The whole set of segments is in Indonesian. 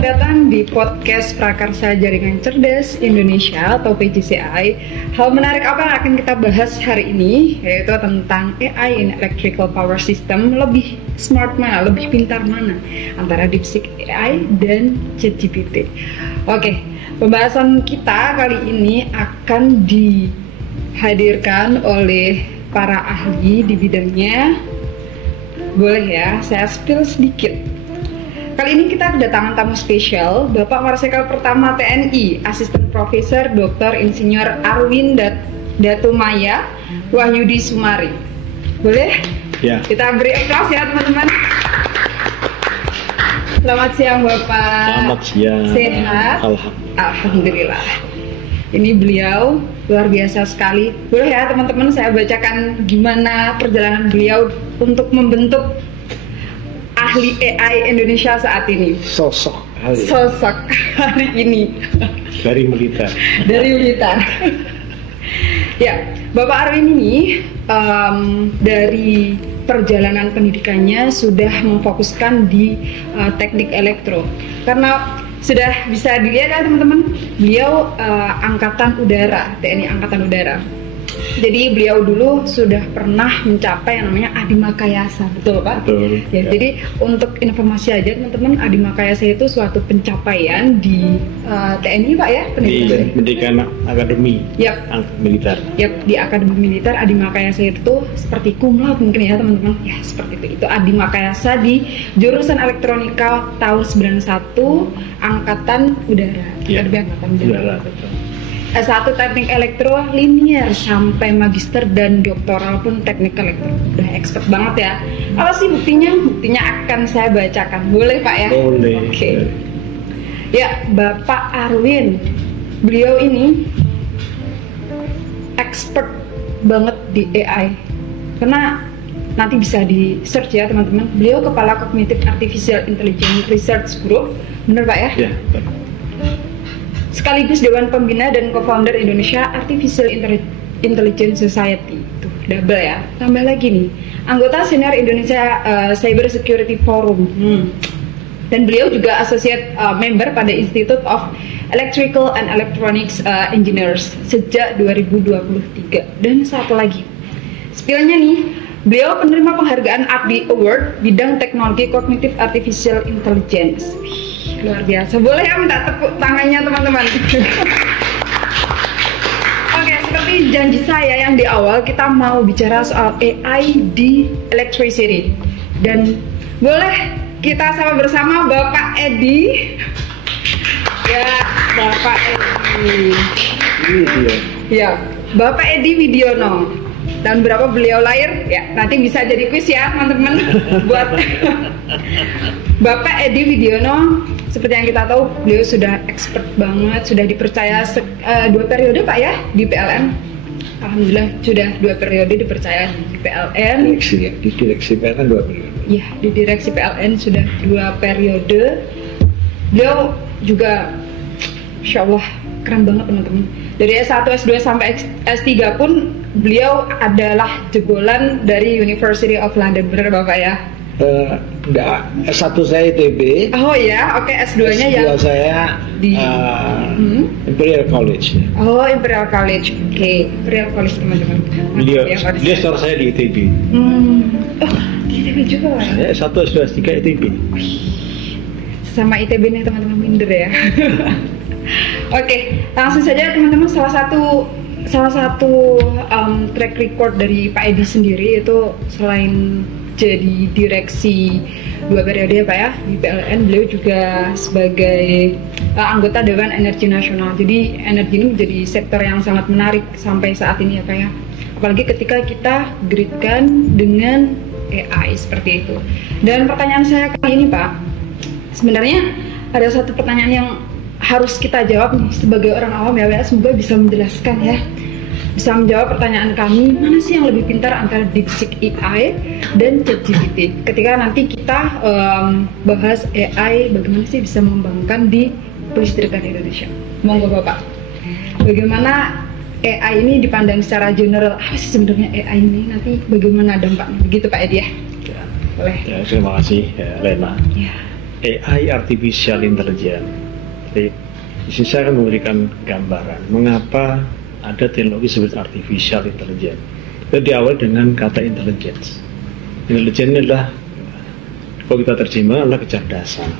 selamat datang di podcast Prakarsa Jaringan Cerdas Indonesia atau PJCI. Hal menarik apa yang akan kita bahas hari ini, yaitu tentang AI in Electrical Power System. Lebih smart mana, lebih pintar mana antara DeepSeek AI dan ChatGPT. Oke, pembahasan kita kali ini akan dihadirkan oleh para ahli di bidangnya. Boleh ya, saya spill sedikit. Kali ini kita kedatangan tamu spesial, Bapak Marsikal Pertama TNI, Asisten Profesor Dr. Insinyur Arwin Datumaya Wahyudi Sumari. Boleh? Ya. Kita beri aplaus ya teman-teman. Selamat siang Bapak. Selamat siang. Sehat? Alhamdulillah. Ini beliau luar biasa sekali. Boleh ya teman-teman saya bacakan gimana perjalanan beliau untuk membentuk ahli AI Indonesia saat ini. Sosok hari ini dari militer. Ya, Bapak Arwin ini dari perjalanan pendidikannya sudah memfokuskan di teknik elektro. Karena sudah bisa dilihat ya teman-teman, beliau Angkatan Udara, TNI Angkatan Udara. Jadi beliau dulu sudah pernah mencapai yang namanya Adimakayasa, betul Pak? Betul. Ya. Jadi untuk informasi aja teman-teman, Adimakayasa itu suatu pencapaian di TNI Pak ya? Di pendidikan akademi. Yap. Militer. Yap, di Akademi Militer Adimakayasa itu seperti cum laude mungkin ya teman-teman. Ya seperti itu. Itu Adimakayasa di jurusan elektronika tahun 91 Angkatan Udara. Ya. Akademi Angkatan Udara. Betul. S1 teknik elektro linear sampai magister dan doktoral pun teknik elektro. Udah expert banget ya. Apa sih buktinya? Buktinya akan saya bacakan. Boleh Pak ya? Boleh. Oke. Ya, Bapak Arwin. Beliau ini expert banget di AI. Karena nanti bisa di search ya teman-teman. Beliau Kepala Cognitive Artificial Intelligence Research Group. Bener Pak ya? Ya. Sekaligus Dewan Pembina dan Co-founder Indonesia Artificial Intelligence Society. Tuh, double ya. Tambah lagi nih, anggota senior Indonesia Cyber Security Forum. Dan beliau juga associate member pada Institute of Electrical and Electronics Engineers sejak 2023. Dan satu lagi, spillnya nih, beliau penerima penghargaan APDI Award bidang teknologi Cognitive Artificial Intelligence. Luar biasa. Boleh ya minta tepuk tangannya teman-teman. Oke, seperti janji saya yang di awal, kita mau bicara soal AI di electricity. Dan boleh kita sama bersama Bapak Edi. Ya, Bapak Edi. Ini dia. Ya, Bapak Edi Widiono. Tahun berapa beliau lahir? Ya, nanti bisa jadi kuis ya teman-teman. Buat Bapak Edi Widiono, seperti yang kita tahu, beliau sudah expert banget, sudah dipercaya 2 periode Pak ya di PLN. Alhamdulillah sudah 2 periode dipercaya di PLN. Di direksi PLN 2 periode. Iya, di direksi PLN sudah 2 periode. Beliau juga, Insya Allah keren banget teman-teman. Dari S1, S2 sampai S3 pun beliau adalah jebolan dari University of London, benar Bapak ya? Enggak, S1 saya ITB. Oh ya, oke, S2-nya S2 yang saya di Imperial College. Oh, Imperial College. Oke, Imperial College teman-teman. Dia setor saya di ITB. Oh, di ITB juga ya? Saya S1, S2, S3 ITB. Sesama ITB nih teman-teman, minder ya. Oke, langsung saja teman-teman. Salah satu track record dari Pak Edi sendiri itu selain jadi direksi 2 periode ya Pak ya di PLN, beliau juga sebagai anggota Dewan Energi Nasional. Jadi energi ini menjadi sektor yang sangat menarik sampai saat ini ya Pak ya. Apalagi ketika kita gridkan dengan AI seperti itu. Dan pertanyaan saya kali ini Pak, sebenarnya ada satu pertanyaan yang harus kita jawab nih sebagai orang awam ya Pak. Semoga bisa menjelaskan ya. Bisa menjawab pertanyaan kami, mana sih yang lebih pintar antara DeepSeek AI dan ChatGPT? Ketika nanti kita bahas AI, bagaimana sih bisa mengembangkan di pelistrikan Indonesia? Monggo Bapak. Bagaimana AI ini dipandang secara general? Apa sih sebenarnya AI ini? Nanti bagaimana dampaknya? Begitu Pak Edi ya? Boleh. Ya, terima kasih Lena. Ya. AI Artificial Intelligence. Jadi di sini saya akan memberikan gambaran mengapa ada teknologi seperti Artificial Intelligence. Itu diawali dengan kata intelligence. Intelligence adalah, kalau kita terjemah, adalah kecerdasan.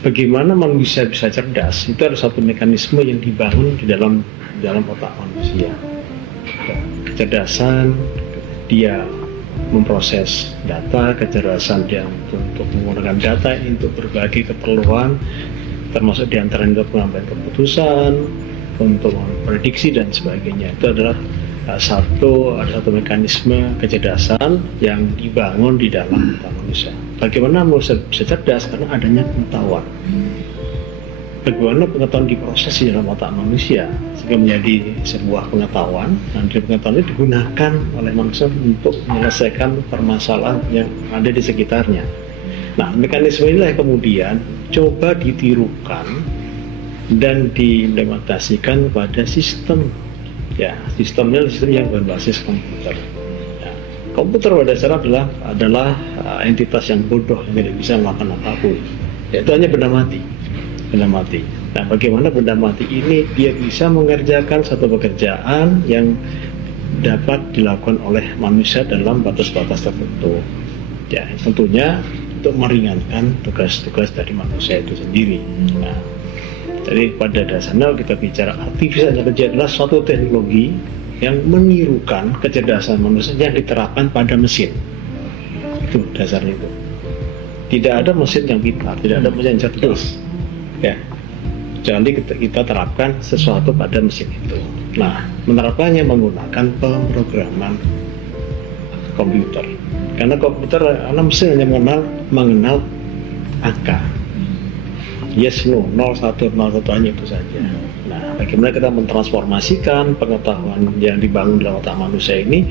Bagaimana manusia bisa cerdas? Itu ada satu mekanisme yang dibangun di dalam otak manusia. Kecerdasan, dia memproses data, kecerdasan dia untuk menggunakan data ini untuk berbagai keperluan, termasuk diantaranya untuk mengambil keputusan, untuk memprediksi dan sebagainya. Itu adalah satu mekanisme kecerdasan yang dibangun di dalam otak manusia. Bagaimana manusia bisa cerdas? Karena adanya pengetahuan. Bagaimana pengetahuan diproses di dalam otak manusia sehingga menjadi sebuah pengetahuan, dan pengetahuan itu digunakan oleh manusia untuk menyelesaikan permasalahan yang ada di sekitarnya. Nah, mekanisme inilah yang kemudian coba ditirukan dan diimplementasikan pada sistem. Ya, sistemnya sistem yang berbasis komputer. Ya, komputer pada dasarnya adalah entitas yang bodoh yang tidak bisa melakukan apapun. Yaitu hanya benda mati. Nah, bagaimana benda mati ini dia bisa mengerjakan satu pekerjaan yang dapat dilakukan oleh manusia dalam batas-batas tertentu. Ya, tentunya untuk meringankan tugas-tugas dari manusia itu sendiri. Nah, jadi pada dasarnya kita bicara artificial intelligence adalah suatu teknologi yang menirukan kecerdasan manusia yang diterapkan pada mesin. Itu dasarnya itu. Tidak ada mesin yang pintar, tidak ada mesin yang cerdas. Ya, jadi kita terapkan sesuatu pada mesin itu. Nah, menerapkannya menggunakan pemrograman komputer. Karena mesin hanya mengenal angka. Yes, no, 01, 01 hanya itu saja. Nah, bagaimana kita mentransformasikan pengetahuan yang dibangun dalam otak manusia ini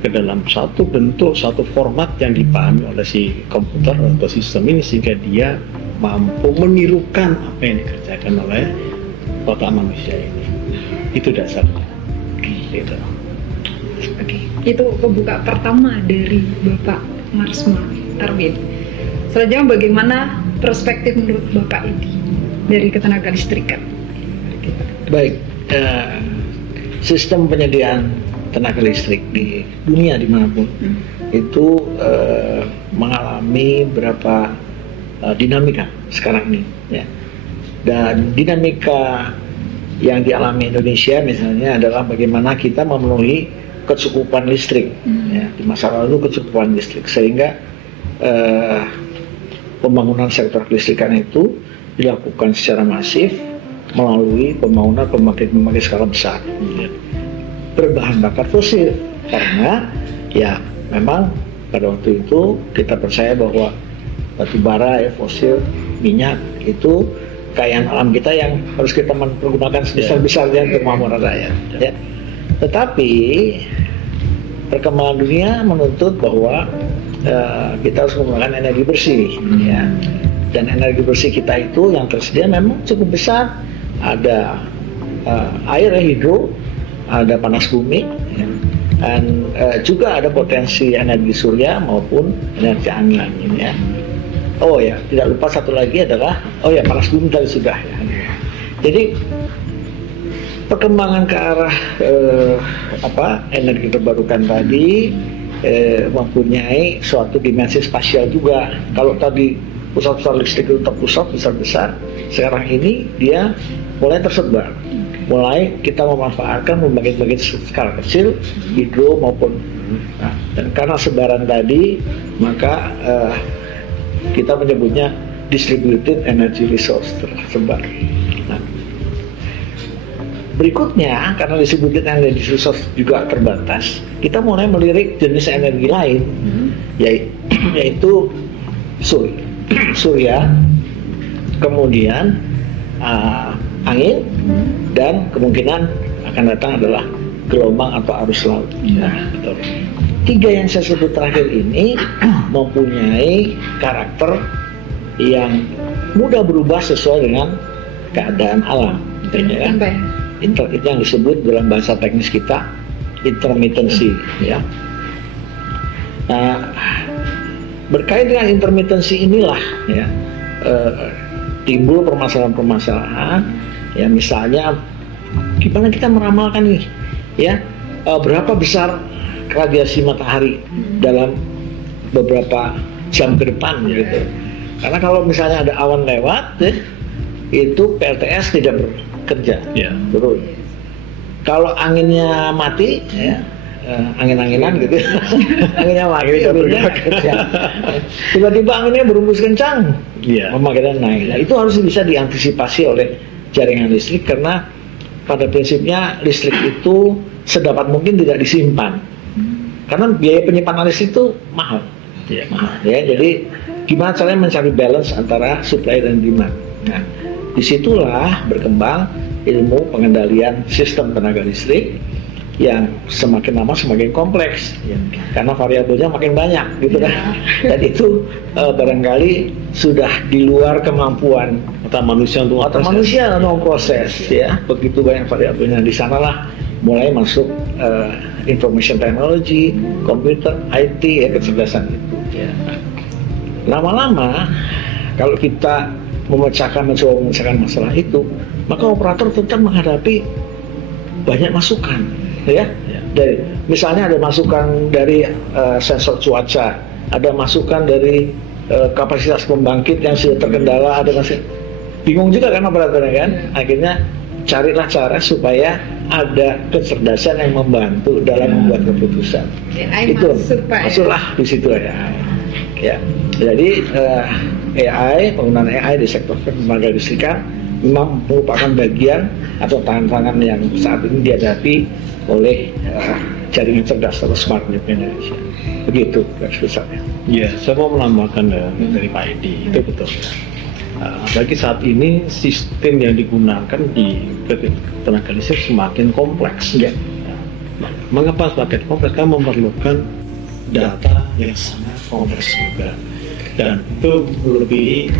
ke dalam satu bentuk, satu format yang dipahami oleh si komputer atau sistem ini sehingga dia mampu menirukan apa yang dikerjakan oleh otak manusia ini. Itu dasarnya. Gitu. Oke, itu kebuka pertama dari Bapak Marsma Arvin. Selanjutnya bagaimana perspektif menurut Bapak ini dari ketenaga listrikan? Baik, sistem penyediaan tenaga listrik di dunia dimanapun itu mengalami beberapa dinamika sekarang ini, ya. Dan dinamika yang dialami Indonesia misalnya adalah bagaimana kita memenuhi kecukupan listrik, ya. Di masa lalu kecukupan listrik sehingga pembangunan sektor kelistrikan itu dilakukan secara masif melalui pembangunan pembangkit skala besar, ya, berbahan bakar fosil karena ya memang pada waktu itu kita percaya bahwa batu bara, fosil, minyak itu kekayaan alam kita yang harus kita pergunakan sebesar-besarnya untuk memakmurkan rakyat. Ya. Tetapi perkembangan dunia menuntut bahwa kita harus menggunakan energi bersih, ya. Dan energi bersih kita itu yang tersedia memang cukup besar. Ada air, hidro, ada panas bumi, ya. Dan juga ada potensi energi surya maupun energi angin, ya. Oh ya, tidak lupa satu lagi adalah panas bumi tadi sudah, ya. Jadi perkembangan ke arah energi terbarukan tadi mempunyai suatu dimensi spasial juga. Kalau tadi pusat-pusat listrik itu terpusat besar-besar, sekarang ini dia mulai tersebar. Mulai kita memanfaatkan membagi-bagi skala kecil, hidro maupun dan karena sebaran tadi maka kita menyebutnya distributed energy resource, tersebar. Nah, berikutnya karena distributed energy resource juga terbatas, kita mulai melirik jenis energi lain, yaitu surya, kemudian angin, dan kemungkinan akan datang adalah gelombang atau arus laut. Nah, betul. Tiga yang saya sebut terakhir ini mempunyai karakter yang mudah berubah sesuai dengan keadaan alam. Ya. Itu yang disebut dalam bahasa teknis kita intermittency, ya. Nah, berkait dengan intermittency inilah ya timbul permasalahan-permasalahan ya, misalnya gimana kita meramalkan nih ya berapa besar radiasi matahari dalam beberapa jam ke depan gitu. Karena kalau misalnya ada awan lewat ya, itu PLTS tidak bekerja turun. Kalau anginnya mati ya, angin-anginan gitu anginnya mati ya. Tiba-tiba anginnya berhembus kencang pemakaian naik. Nah, itu harus bisa diantisipasi oleh jaringan listrik, karena pada prinsipnya listrik itu sedapat mungkin tidak disimpan, karena biaya penyimpanan listrik itu mahal ya. Jadi gimana caranya mencari balance antara supply dan demand. Nah, disitulah berkembang ilmu pengendalian sistem tenaga listrik yang semakin lama semakin kompleks karena variabelnya makin banyak gitu kan. Dan itu barangkali sudah di luar kemampuan otak manusia untuk proses ya. Begitu banyak variabelnya, di sanalah mulai masuk information technology, komputer, IT ya, kecerdasan itu ya. Lama-lama kalau kita mencoba memecahkan masalah itu, maka operator tetap menghadapi banyak masukan ya. Dari misalnya ada masukan dari sensor cuaca, ada masukan dari kapasitas pembangkit yang sudah terkendala, ada masih bingung juga kan operatornya kan. Akhirnya carilah cara supaya ada kecerdasan yang membantu dalam membuat keputusan. Itu masuklah di situ ya. Jadi AI, penggunaan AI di sektor tenaga listrikan memang merupakan bagian atau tantangan yang saat ini dihadapi oleh jaringan cerdas atau smart grid Indonesia. Begitu besarnya. Ya, saya mau menambahkan dari Pak Edi, itu betul. Bagi saat ini sistem yang digunakan di tenaga listrik semakin kompleks. Ya. Mengapa semakin kompleks? Karena memerlukan data yang sangat kompleks juga, dan itu lebih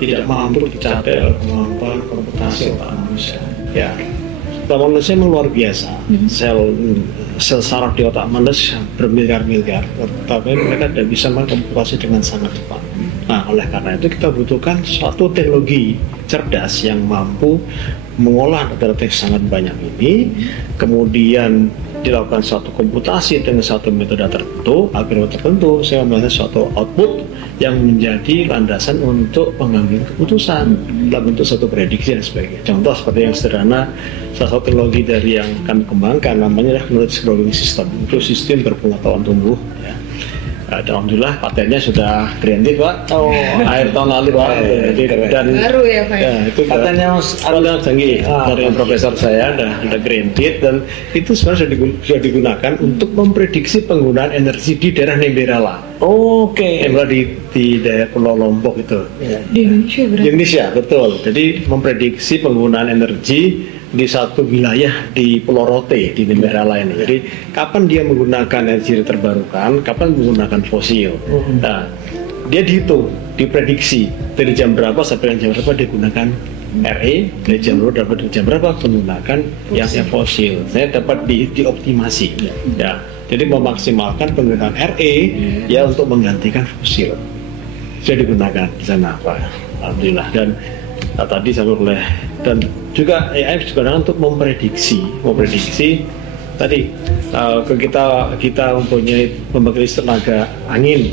tidak mampu dicapai oleh kemampuan komputasi otak manusia. Ya, otak manusia memang luar biasa. Sel saraf di otak manusia bermiliar-miliar, tapi mereka tidak bisa mengkomputasi dengan sangat cepat. Nah, oleh karena itu kita butuhkan suatu teknologi cerdas yang mampu mengolah data yang sangat banyak ini, kemudian dilakukan suatu komputasi dengan suatu metode tertentu, algoritma tertentu, sehingga menghasilkan suatu output yang menjadi landasan untuk pengambilan keputusan dalam bentuk suatu prediksi dan sebagainya. Contoh seperti yang sederhana, salah satu teknologi dari yang kami kembangkan namanya knowledge growing system, itu sistem berpengetahuan tumbuh. Ya. Alhamdulillah patennya sudah granted Pak. Akhir tahun lalu Pak. Dan baru ya Pak. Ya, itu patennya paten canggih dari profesor saya sudah granted, dan itu sebenarnya sudah digunakan untuk memprediksi penggunaan energi di daerah Nemberala. Oke. Nemberala di daerah Pulau Lombok itu. Ya. Di Indonesia berarti. Di Indonesia betul. Jadi memprediksi penggunaan energi di satu wilayah di Pulau Rote di Nemberala ini. Jadi kapan dia menggunakan energi terbarukan, kapan menggunakan fosil. Nah, dia dihitung, diprediksi dari jam berapa sampai jam berapa digunakan RE, dari jam berapa dari jam berapa menggunakan yang fosil. Saya dapat dioptimasi. Ya. Jadi memaksimalkan penggunaan RE ya untuk menggantikan fosil. Saya digunakan di sana Pak. Alhamdulillah. Dan tadi saya oleh dan juga AI digunakan untuk memprediksi tadi kita mempunyai pembangkit listrik tenaga angin,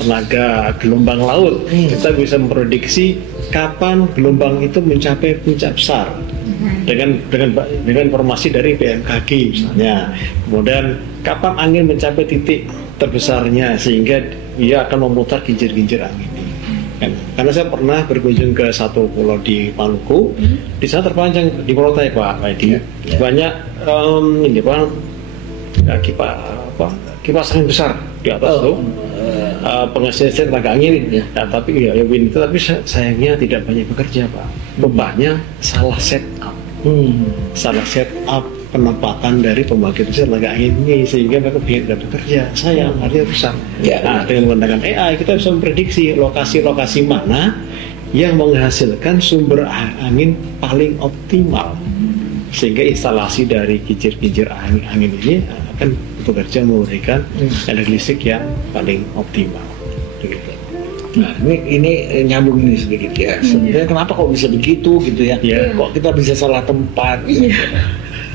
tenaga gelombang laut. Kita bisa memprediksi kapan gelombang itu mencapai puncak besar dengan informasi dari BMKG misalnya. Kemudian kapan angin mencapai titik terbesarnya sehingga dia akan memutar kincir-kincir angin. Karena saya pernah berkunjung ke satu pulau di Maluku, di sana terpanjang di Pulau Tai Pak Edi, banyak kipas angin besar di atas tuh, penghasil tenaga angin. Tapi wind itu, tapi sayangnya tidak banyak bekerja Pak. Bebannya salah setup penempatan dari pembangkit listrik tenaga angin ini, sehingga mereka tidak bekerja. Sayang, artinya rusak. Nah, dengan menggunakan AI kita bisa memprediksi lokasi-lokasi mana yang menghasilkan sumber angin paling optimal, sehingga instalasi dari kincir-kincir angin ini akan bekerja memberikan energi listrik yang paling optimal. Nah, ini nyambung ini sedikit ya. Sebenarnya kenapa kok bisa begitu gitu ya? Kok kita bisa salah tempat?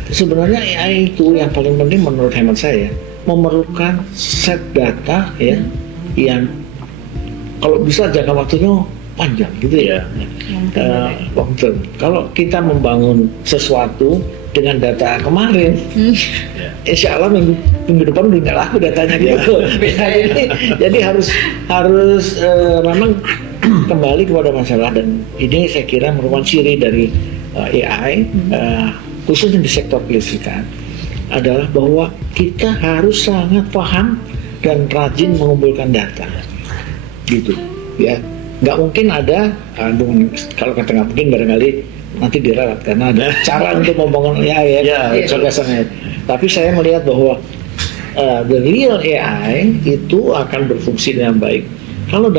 Sebenarnya AI itu yang paling penting menurut hemat saya memerlukan set data ya yang kalau bisa jangka waktunya panjang gitu ya. Long term. Kalau kita membangun sesuatu dengan data kemarin, insya Allah minggu depan udah nggak laku datanya gitu. Jadi harus memang kembali kepada masalah, dan ini saya kira merupakan ciri dari AI khususnya di sektor kelistrikan adalah bahwa kita harus sangat paham dan rajin mengumpulkan data, gitu ya. Nggak mungkin ada, kalau kata nggak mungkin barangkali nanti diralat karena ada cara untuk membangun AI gagasannya. Tapi saya melihat bahwa the real AI itu akan berfungsi dengan baik kalau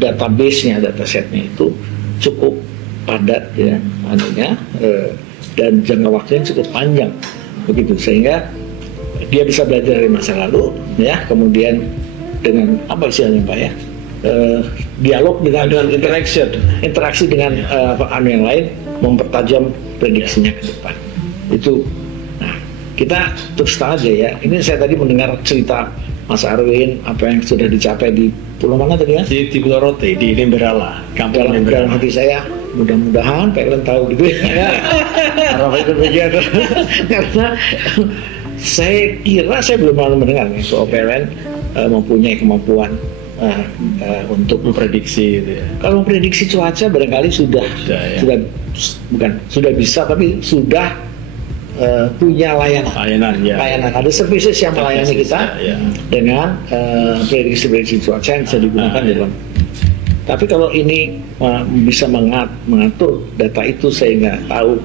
database-nya, datasetnya itu cukup padat ya, dan jangka waktunya cukup panjang begitu, sehingga dia bisa belajar dari masa lalu ya, kemudian dengan apa istilahnya Pak ya, dialog dengan interaksi dengan yang lain, mempertajam prediksinya ke depan itu. Nah, kita terus terang aja ya, ini saya tadi mendengar cerita Mas Arwin apa yang sudah dicapai di pulau mana tadi ya? Di Pulau Rote, di Limberala, kampung Limberala. Dalam hati saya mudah-mudahan pengen tahu gitu ya. Apa itu begitu? Karena saya kira saya belum pernah mendengar nih soal PLN mempunyai kemampuan untuk memprediksi gitu ya. Kalau memprediksi cuaca barangkali sudah bisa, tapi sudah punya layanan. Ada services yang melayani kita dengan prediksi cuaca yang bisa digunakan di dalam. Tapi kalau ini bisa mengatur data itu sehingga tahu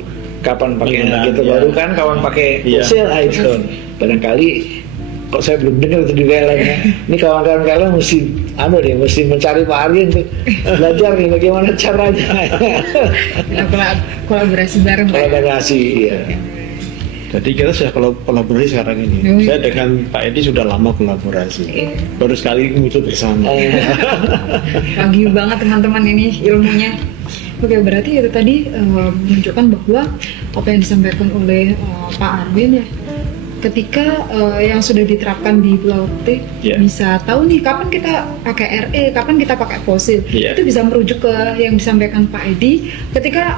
kapan pakai energi terbarukan, kapan pakai fosil, itu barangkali kok saya belum dengar itu di PLN ya. Ini kawan-kawan PLN mesti mencari Pak Arwin untuk belajar nih bagaimana caranya. Kolaborasi bareng. Iya. Jadi kita sudah kolaborasi sekarang ini. Saya dengan Pak Edi sudah lama kolaborasi. Baru sekali muncul bersama. Pagi banget teman-teman ini ilmunya. Oke, berarti itu tadi menunjukkan bahwa apa yang disampaikan oleh Pak Arwin ya, ketika yang sudah diterapkan di Pulau T bisa tahu nih kapan kita pakai RE, kapan kita pakai fosil. Itu bisa merujuk ke yang disampaikan Pak Edi, ketika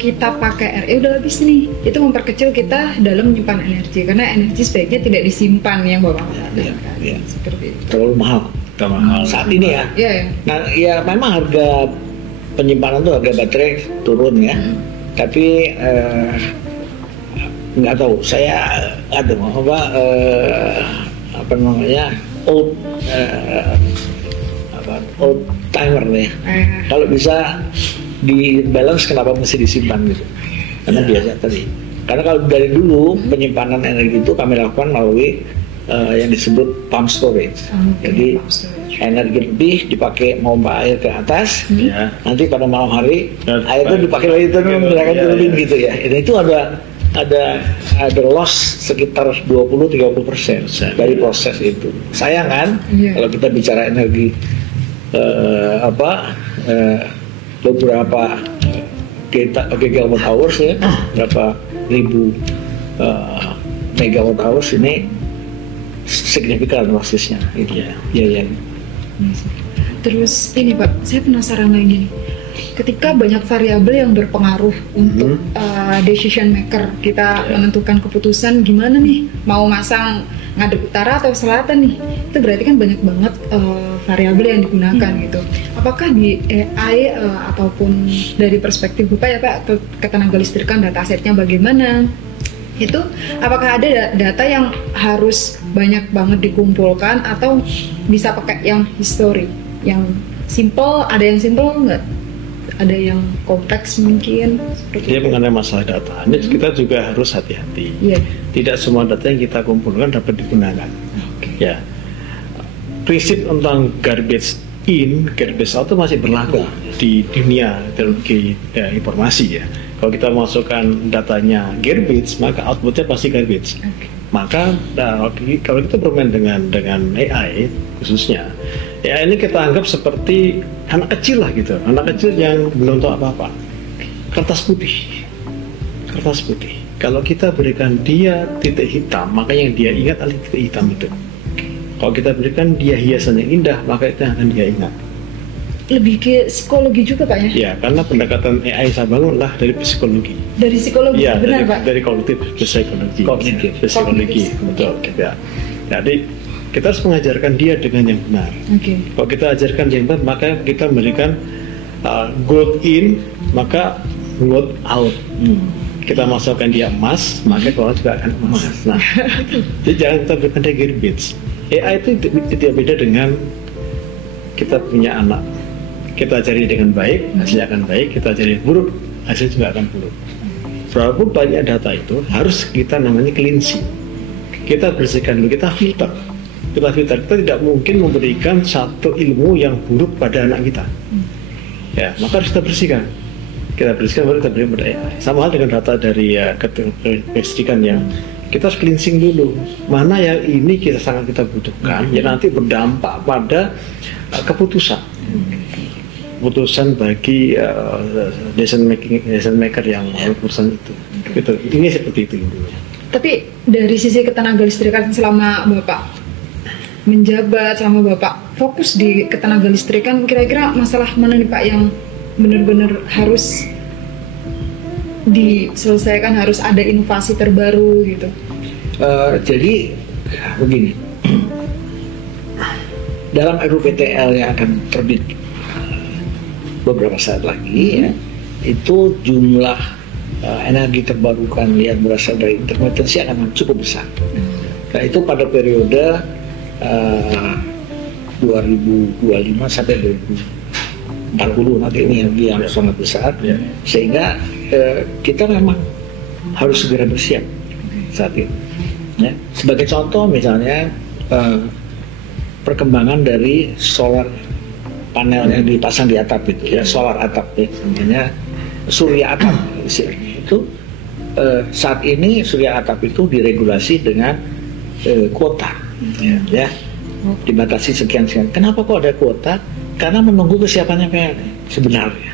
kita pakai RE udah habis nih, itu memperkecil kita dalam menyimpan energi, karena energi sebaiknya tidak disimpan yang Bapak katakan. Seperti itu. Terlalu mahal saat ini ya. Nah ya memang harga penyimpanan tuh, harga baterai turun ya, tapi nggak tahu, saya ada old timer nih. Kalau bisa di balance, kenapa mesti disimpan gitu? Karena biasa tadi. Karena kalau dari dulu penyimpanan energi itu kami lakukan melalui yang disebut pump storage. Jadi energi lebih dipakai memompa air ke atas, nanti pada malam hari air itu dipakai lagi turunin gitu ya. Dan itu ada loss sekitar 20-30% dari proses itu. Sayang kan kalau kita bicara energi beberapa gigawatt hours ya, berapa ribu megawatt hours, ini signifikan lossesnya itu. Terus ini Pak, saya penasaran lagi nih. Ketika banyak variabel yang berpengaruh untuk decision maker, kita menentukan keputusan gimana nih, mau masang ngadep utara atau selatan nih, itu berarti kan banyak banget variabel yang digunakan gitu. Apakah di AI ataupun dari perspektif Bapak ya Pak, ketenaga listrikan datasetnya bagaimana? Itu apakah ada data yang harus banyak banget dikumpulkan atau bisa pakai yang history, yang simple? Ada yang simple nggak? Ada yang kompleks mungkin? Dia mengenai masalah data, ini kita juga harus hati-hati. Tidak semua data yang kita kumpulkan dapat digunakan. Ya, prinsip tentang garbage in, garbage out itu masih berlaku di dunia teknologi informasi ya. Kalau kita masukkan datanya garbage, maka outputnya pasti garbage. Maka kalau kita bermain dengan AI khususnya, Ya ini kita anggap seperti anak kecil lah gitu, anak kecil yang belum tahu apa-apa. Kertas putih. Kalau kita berikan dia titik hitam, maka yang dia ingat adalah titik hitam itu. Kalau kita berikan dia hiasan yang indah, maka itu yang akan dia ingat. Lebih ke psikologi juga Pak ya? Ya, karena pendekatan AI saya bangunlah dari psikologi. Dari psikologi, Ya, benar Pak? dari kognitif psikologi. Kognitif. Psikologi, betul. Ya. Jadi kita harus mengajarkan dia dengan yang benar. Oke. Kalau kita ajarkan yang benar, maka kita memberikan gold in, maka gold out. Kita masukkan dia emas, maka keluar juga akan emas. Nah, jadi jangan kita berikan dia garbage. AI itu tidak beda dengan kita punya anak. Kita ajari dengan baik, hasilnya akan baik. Kita ajari buruk, hasilnya juga akan buruk. Berapa banyak data itu harus kita namanya cleansing. Kita bersihkan dulu, kita filter. Kita tidak mungkin memberikan satu ilmu yang buruk pada anak kita. Ya, maka harus kita bersihkan. Kita bersihkan baru kita berikan pada AI. Sama hal dengan data dari kelistrikan yang kita harus cleansing dulu. Mana yang ini sangat kita butuhkan, yang nanti berdampak pada keputusan bagi decision maker yang urusan itu. Gitu. Ini seperti itu dulu. Tapi dari sisi ketenaga listrikan selama Bapak menjabat, selama Bapak fokus di ketenaga listrikan, kira-kira masalah mana nih Pak yang benar-benar harus diselesaikan, harus ada inovasi terbaru gitu? Jadi begini, dalam RUPTL yang akan terbit beberapa saat lagi ya, itu jumlah energi terbarukan yang berasal dari intermitensi akan cukup besar. Nah itu pada periode 2025 sampai 2040 nanti ini yang sangat besar, sehingga kita memang harus segera bersiap saat ini. Ya. Sebagai contoh misalnya perkembangan dari solar panel yang dipasang di atap itu, ya solar atap ya, namanya surya atap itu saat ini surya atap itu diregulasi dengan kuota, ya dibatasi sekian. Kenapa kok ada kuota? Karena menunggu kesiapannya PLN sebenarnya.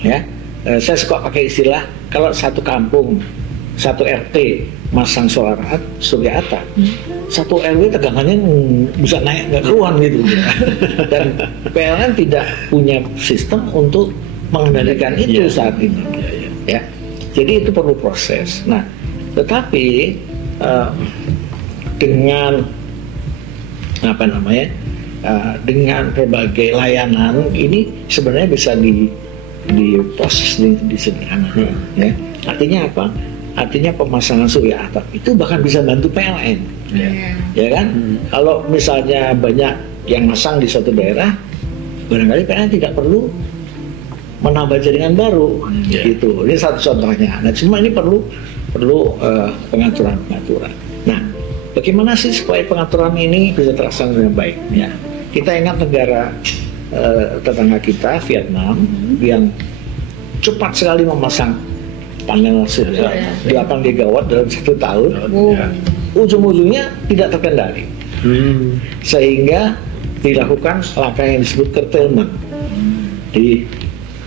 Ya, saya suka pakai istilah kalau satu kampung, satu RT masang surya atap, satu RW tegangannya bisa naik nggak keruan gitu. Dan PLN tidak punya sistem untuk mengendalikan itu saat ini. Ya, jadi itu perlu proses. Nah, tetapi dengan apa namanya? Dengan berbagai layanan ini sebenarnya bisa diproses disederhanakan. Ya. Artinya apa? Artinya pemasangan surya atap itu bahkan bisa bantu PLN. Ya kan? Kalau misalnya banyak yang masang di suatu daerah, barangkali PLN tidak perlu menambah jaringan baru. Gitu. Ini satu contohnya. Nah, cuma ini perlu pengaturan. Nah, bagaimana sih supaya pengaturan ini bisa terlaksana dengan baik? Ya. Kita ingat negara tetangga kita, Vietnam, yang cepat sekali memasang panel surya 8 gigawatt dalam 1 tahun. Ujung-ujungnya tidak terkendali, sehingga dilakukan langkah yang disebut curtailment, di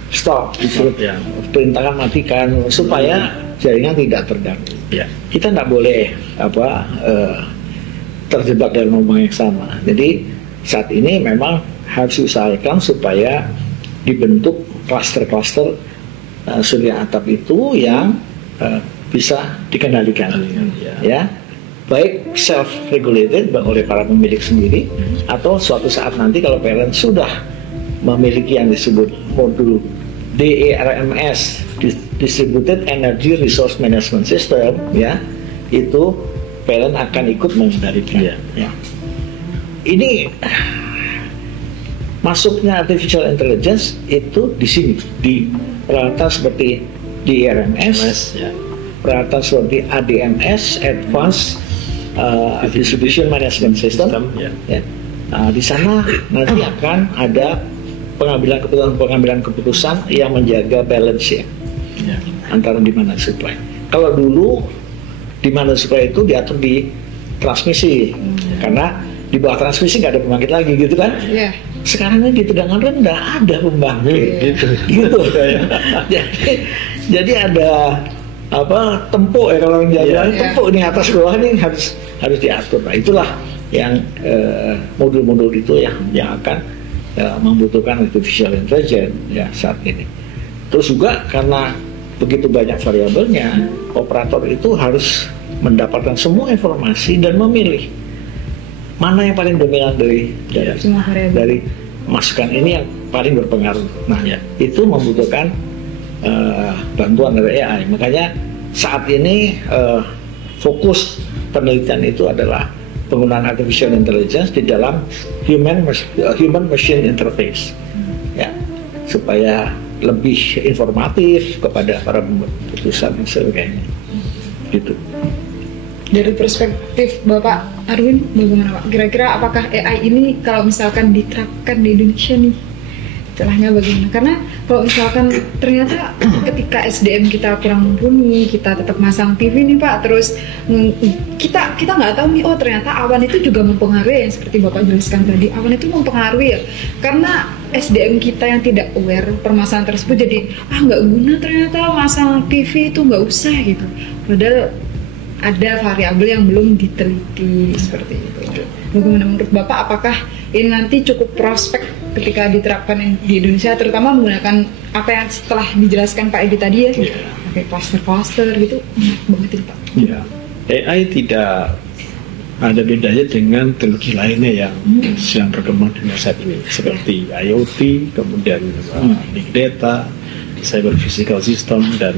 stop, disuruh perintahkan matikan supaya jaringan tidak terganggu. Kita tidak boleh terjebak dalam lubang yang sama. Jadi saat ini memang harus diusahakan supaya dibentuk klaster-klaster surya atap itu yang bisa dikendalikan, ya, baik self-regulated oleh para pemilik sendiri, atau suatu saat nanti kalau PLN sudah memiliki yang disebut modul DERMS, Distributed Energy Resource Management System, ya, itu PLN akan ikut mengendalikan. Ya. Ini masuknya artificial intelligence itu di sini, di peralatan seperti DERMS, peralatan seperti ADMS, Advanced Distribution Management System. Ya. Nah, di sana nanti akan ada pengambilan keputusan yang menjaga balance ya, antara demand dan supply. Kalau dulu demand dan supply itu diatur di transmisi, karena di bawah transmisi nggak ada pembangkit lagi gitu kan. Iya. Sekarang ini di tegangan rendah ada pembangkit gitu. Jadi ada apa tempuk ya kalau orang Jawa bilang, tempuk nih atas bawah ini harus diatur. Nah itulah yang modul-modul itu yang akan membutuhkan artificial intelligence ya saat ini. Terus juga karena begitu banyak variabelnya, operator itu harus mendapatkan semua informasi dan memilih mana yang paling dominan dari masukan ini yang paling berpengaruh. Nah, itu membutuhkan bantuan dari AI. Makanya saat ini fokus penelitian itu adalah penggunaan artificial intelligence di dalam human machine interface, ya, supaya lebih informatif kepada para pembuat keputusan dan sebagainya. Gitu. Dari perspektif Bapak Arwin, bagaimana Pak? Kira-kira apakah AI ini kalau misalkan diterapkan di Indonesia nih, celahnya bagaimana? Karena kalau misalkan ternyata ketika SDM kita kurang mumpuni, kita tetap masang TV nih Pak, terus kita nggak tahu nih, oh ternyata awan itu juga mempengaruhi, yang seperti Bapak jelaskan tadi, awan itu mempengaruhi ya, karena SDM kita yang tidak aware permasalahan tersebut, jadi nggak guna ternyata masang TV itu, nggak usah gitu, padahal ada variabel yang belum diteliti seperti itu. Bagaimana menurut Bapak, apakah ini nanti cukup prospek ketika diterapkan di Indonesia, terutama menggunakan apa yang setelah dijelaskan Pak Edi tadi ya, pakai cluster-cluster gitu, banget ini Pak. Ya, AI tidak ada bedanya dengan teknologi lainnya yang sedang berkembang di saat ini, seperti IoT, kemudian big data, cyber physical system, dan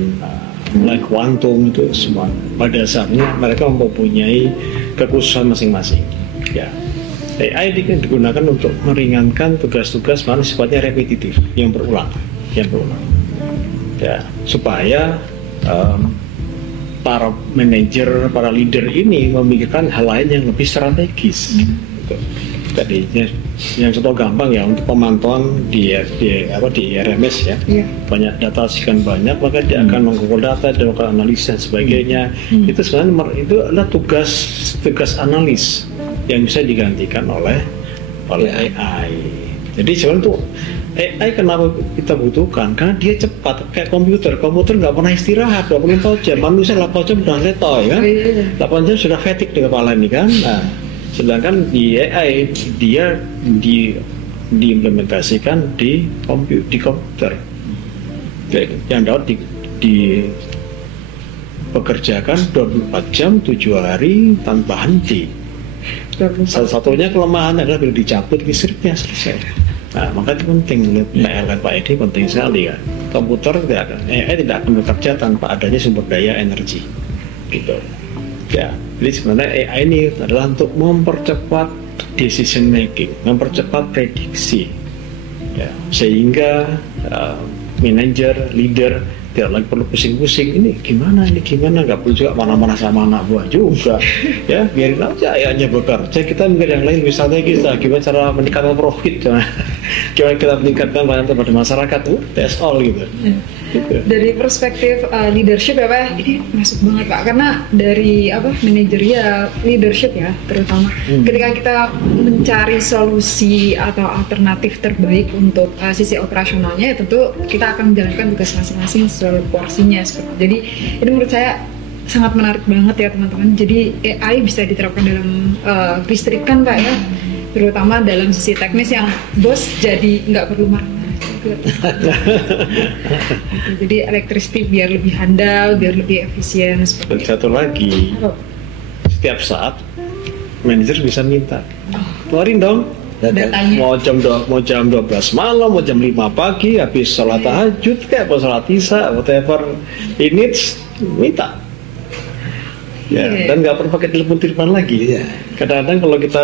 mulai kuantum. Itu semua pada dasarnya mereka mempunyai kekhususan masing-masing. Ya, AI digunakan untuk meringankan tugas-tugas mana sifatnya repetitif, yang berulang. Ya, supaya para manajer, para leader ini memikirkan hal lain yang lebih strategis. Tadi yang contoh gampang ya, untuk pemantauan di RMS ya, banyak data sekian banyak, maka dia akan mengumpul data dan melakukan analisa dan sebagainya. Itu sebenarnya itu adalah tugas analis yang bisa digantikan oleh AI. Jadi sebenarnya tuh AI kenapa kita butuhkan? Karena dia cepat, kayak komputer nggak pernah istirahat 24 jam. Manusia 8 jam udah letoy kan, 8 jam sudah fatigue di kepala ini kan. Nah, sedangkan di AI dia diimplementasikan di komputer, yang dapat dipekerjakan 24 jam 7 hari tanpa henti. Salah satunya kelemahan adalah bila dicabut listriknya selesai. Nah, maka itu penting, menurut Pak Edi penting sekali kan. Komputer AI tidak akan bekerja tanpa adanya sumber daya energi, gitu. Ya, jadi sebenarnya AI ini adalah untuk mempercepat decision making, mempercepat prediksi, ya, sehingga manager, leader tidak lagi perlu pusing-pusing, ini gimana, nggak perlu juga mana-mana sama anak buah juga, ya, biarin aja ayahnya bekerja, kita mikir yang lain, misalnya kita gimana cara meningkatkan profit, gimana kita meningkatkan pelayanan pada masyarakat, that's all gitu. Dari perspektif leadership ya Pak, ini masuk banget Pak, karena dari manajerial leadership ya, terutama ketika kita mencari solusi atau alternatif terbaik untuk sisi operasionalnya, ya tentu kita akan menjalankan tugas masing-masing sesuai porsinya. Jadi ini menurut saya sangat menarik banget ya teman-teman. Jadi AI bisa diterapkan dalam listrikan Pak ya, terutama dalam sisi teknis yang bos jadi nggak perlu marah. Jadi electricity biar lebih handal, biar lebih efisien. Dan satu lagi, setiap saat manajer bisa minta, keluarin dong datanya. Mau jam 12 malam, mau jam 5 pagi, habis sholat tahajud kayak mau sholat isya, whatever it needs, minta. Ya, dan nggak perlu pakai telepon lagi. Kadang-kadang kalau kita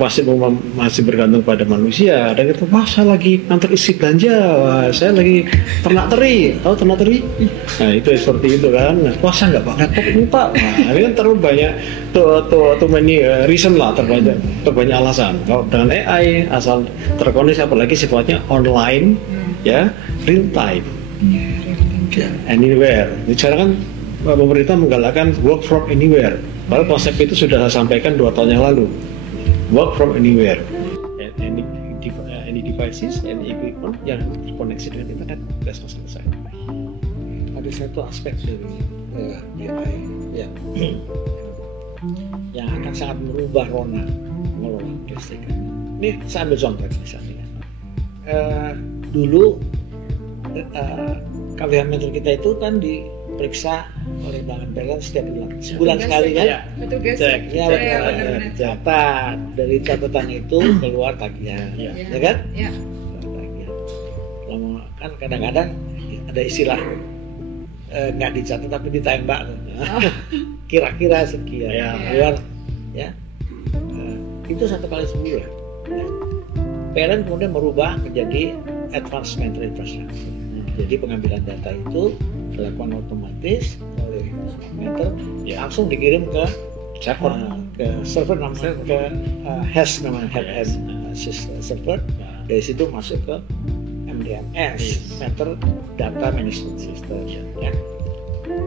masih bergantung pada manusia, ada kita, wah saya lagi ngantar isi belanja, wah saya lagi ternak teri, tahu ternak teri? Nah itu seperti itu kan. Wah saya nggak pakai lupa. Nah ini kan terlalu banyak tuh many reason lah, terbanyak alasan. Kalau dengan AI asal terkoneksi, apalagi sifatnya online, ya real time, anywhere. Bicara kan pemerintah menggalakkan work from anywhere. Padahal konsep itu sudah saya sampaikan 2 tahun yang lalu. work from anywhere, and any devices, any equipment yang terkoneksi dengan internet sudah selesai. Ada satu aspek dari AI yang akan sangat merubah rona mengelola kelistrikan. Ini saya ambil contoh misalnya. Dulu KWH meter kita itu kan diperiksa oleh Badan PLN setiap bulan, sebulan sekali kan? Betul guys. Cek. Ya, benar-benar. catat dari catatan itu keluar tagihan, Ya. ya kan? Ya. Keluar tagihan. Lama kan kadang-kadang ada istilah nggak dicatat tapi ditembak, kira-kira sekian, Ya. keluar, ya. Itu satu kali sebulan. Ya. PLN kemudian merubah menjadi advanced meter infrastructure. Jadi pengambilan data itu dilakukan otomatis oleh meter, langsung dikirim ke server namanya, ke HAS namanya, head server. Dari situ masuk ke MDMS, Meter Data Management System. Ya.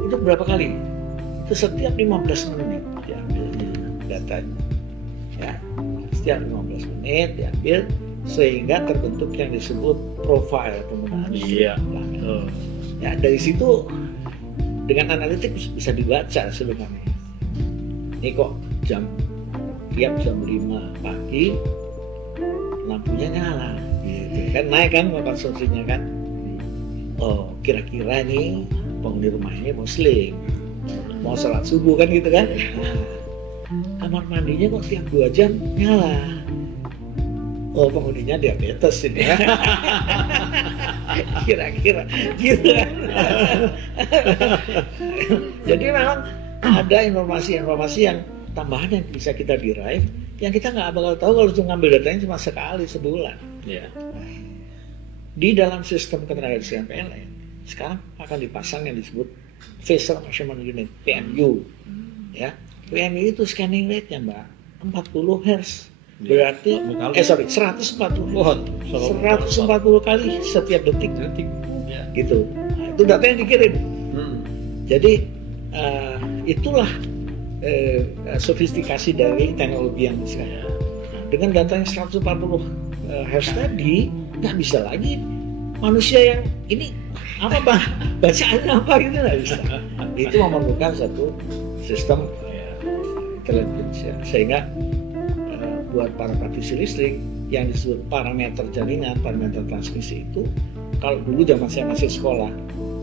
Itu berapa kali? Itu setiap 15 menit diambil datanya. Ya. Setiap 15 menit diambil sehingga terbentuk yang disebut profile penggunaan Iya. listrik. Ya, dari situ dengan analitik bisa dibaca sebenarnya. Ini kok tiap jam 5 pagi lampunya nyala, gitu kan, naik kan konsumsinya kan. Oh, kira-kira nih penghuni rumah ini muslim, mau sholat subuh kan gitu kan. Kamar mandinya kok tiap 2 jam nyala. Oh, penghuninya diabetes ini. Kira-kira gitu kan. Jadi memang ada informasi-informasi yang tambahan yang bisa kita derive, yang kita nggak bakal tahu kalau cuma ngambil datanya cuma sekali sebulan. Ya. Di dalam sistem ketenagalistrikan PLN sekarang akan dipasang yang disebut Phasor Measurement Unit (PMU). Ya, PMU itu scanning rate-nya Mbak 40 Hz. Berarti 140 watt, 140 kali setiap detik. Ya. Gitu. Nah, itu data yang dikirim. Jadi itulah sofistikasi dari teknologi yang sekarang. Nah, dengan data yang 140 Hz tadi nggak bisa lagi manusia yang ini apa bacaannya apa gitu, nggak bisa. Itu memerlukan satu sistem intelligence ya. Sehingga buat para praktisi listrik yang disebut parameter jaringan, parameter transmisi itu, kalau dulu zaman saya masih sekolah,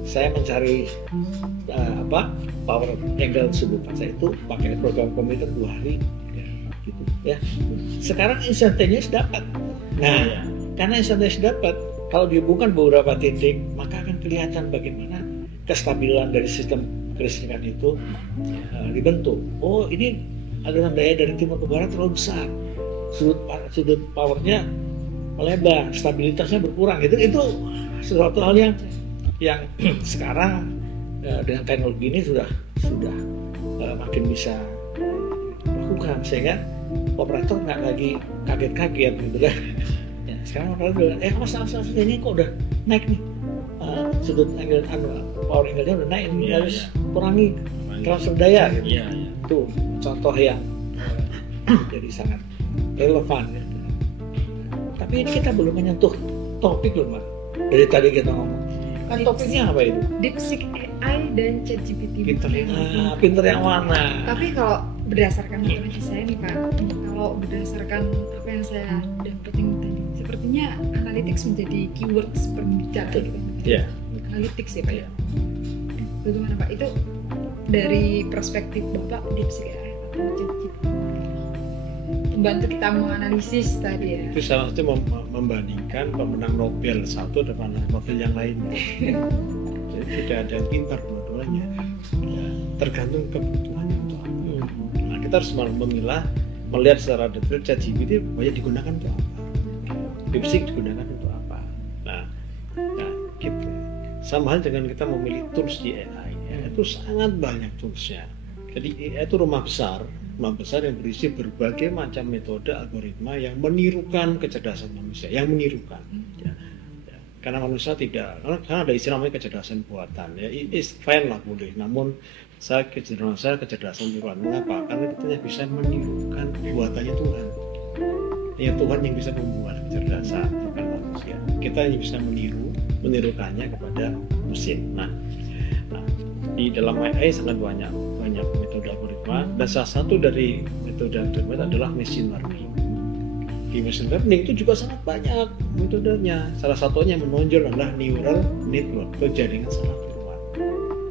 saya mencari power angle sebutan saya itu pakai program komputer 2 hari, gitu ya. Sekarang instantaneous dapat. Nah, karena instantaneous dapat, kalau dihubungkan beberapa titik, maka akan kelihatan bagaimana kestabilan dari sistem kelistrikan itu dibentuk. Oh, ini aliran daya dari timur ke barat terlalu besar, sudut powernya melebar, stabilitasnya berkurang. Itu sesuatu hal yang sekarang dengan teknologi ini sudah makin bisa lakukan, sehingga operator nggak lagi kaget-kaget gitu kan. Ya, sekarang operator bilang, mas ini kok udah naik nih, sudut angle power angle-nya udah naik, ini harus kurangi transfer daya gitu. Itu contoh yang jadi sangat relevan gitu. Tapi ini kita belum menyentuh topik loh Mbak. Dari tadi kita ngomong kan topiknya apa itu? DeepSeek AI dan ChatGPT. Pinter yang mana? Tapi kalau berdasarkan informasi saya nih Pak, kalau berdasarkan apa yang saya dapetin tadi, sepertinya analytics menjadi keywords pembicara gitu. Iya. Analytics ya Pak ya. Bagaimana Pak? Itu dari perspektif Bapak DeepSeek AI atau ChatGPT membantu kita menganalisis tadi ya. Itu salah satu membandingkan pemenang Nobel satu dengan Nobel yang lainnya. Jadi tidak ada yang pintar dua-duanya. Ya, tergantung kebutuhannya untuk apa. Nah, kita harus memilah, melihat secara detail ChatGPT banyak digunakan untuk apa, DeepSeek digunakan untuk apa. Nah, gitu. Sama hal dengan kita memilih tools di AI, ya, itu sangat banyak toolsnya. Jadi AI itu rumah besar yang berisi berbagai macam metode algoritma yang menirukan kecerdasan manusia, ya. Karena manusia tidak, karena ada istilah namanya kecerdasan buatan, ya, is fine lah boleh, namun kecerdasan buatan, mengapa? Karena kita bisa menirukan buatannya Tuhan, Ya Tuhan yang bisa membuat kecerdasan, bukan manusia. Kita hanya bisa menirukannya kepada mesin. Nah, di dalam AI sangat banyak metode algoritma, dan salah satu dari metode algoritma adalah machine learning. Di machine learning itu juga sangat banyak metodenya. Salah satunya yang menonjol adalah neural network atau jaringan saraf neural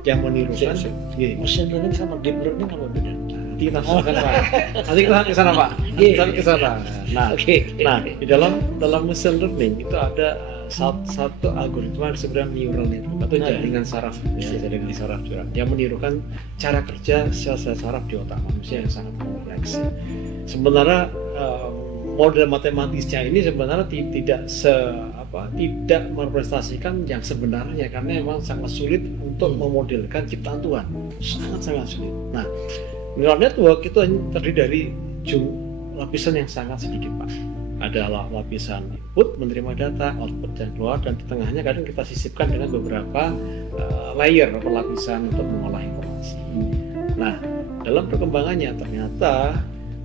yang menirukan. Machine learning sama deep learning apa beda? Nanti kita ke sana Pak. Kita ke sana. Nah, nah di dalam machine learning itu ada satu algoritma sebenarnya neural network atau jaringan saraf, jaringan saraf yang menirukan cara kerja sel-sel saraf di otak manusia yang sangat kompleks. Sebenarnya model matematisnya ini sebenarnya tidak merepresentasikan yang sebenarnya, karena memang sangat sulit untuk memodelkan ciptaan Tuhan, sangat sulit. Nah, neural network itu terdiri dari lapisan yang sangat sedikit Pak. Ada lapisan input, menerima data, output dan keluar, dan di tengahnya kadang kita sisipkan dengan beberapa layer atau lapisan untuk mengolah informasi. Nah, dalam perkembangannya ternyata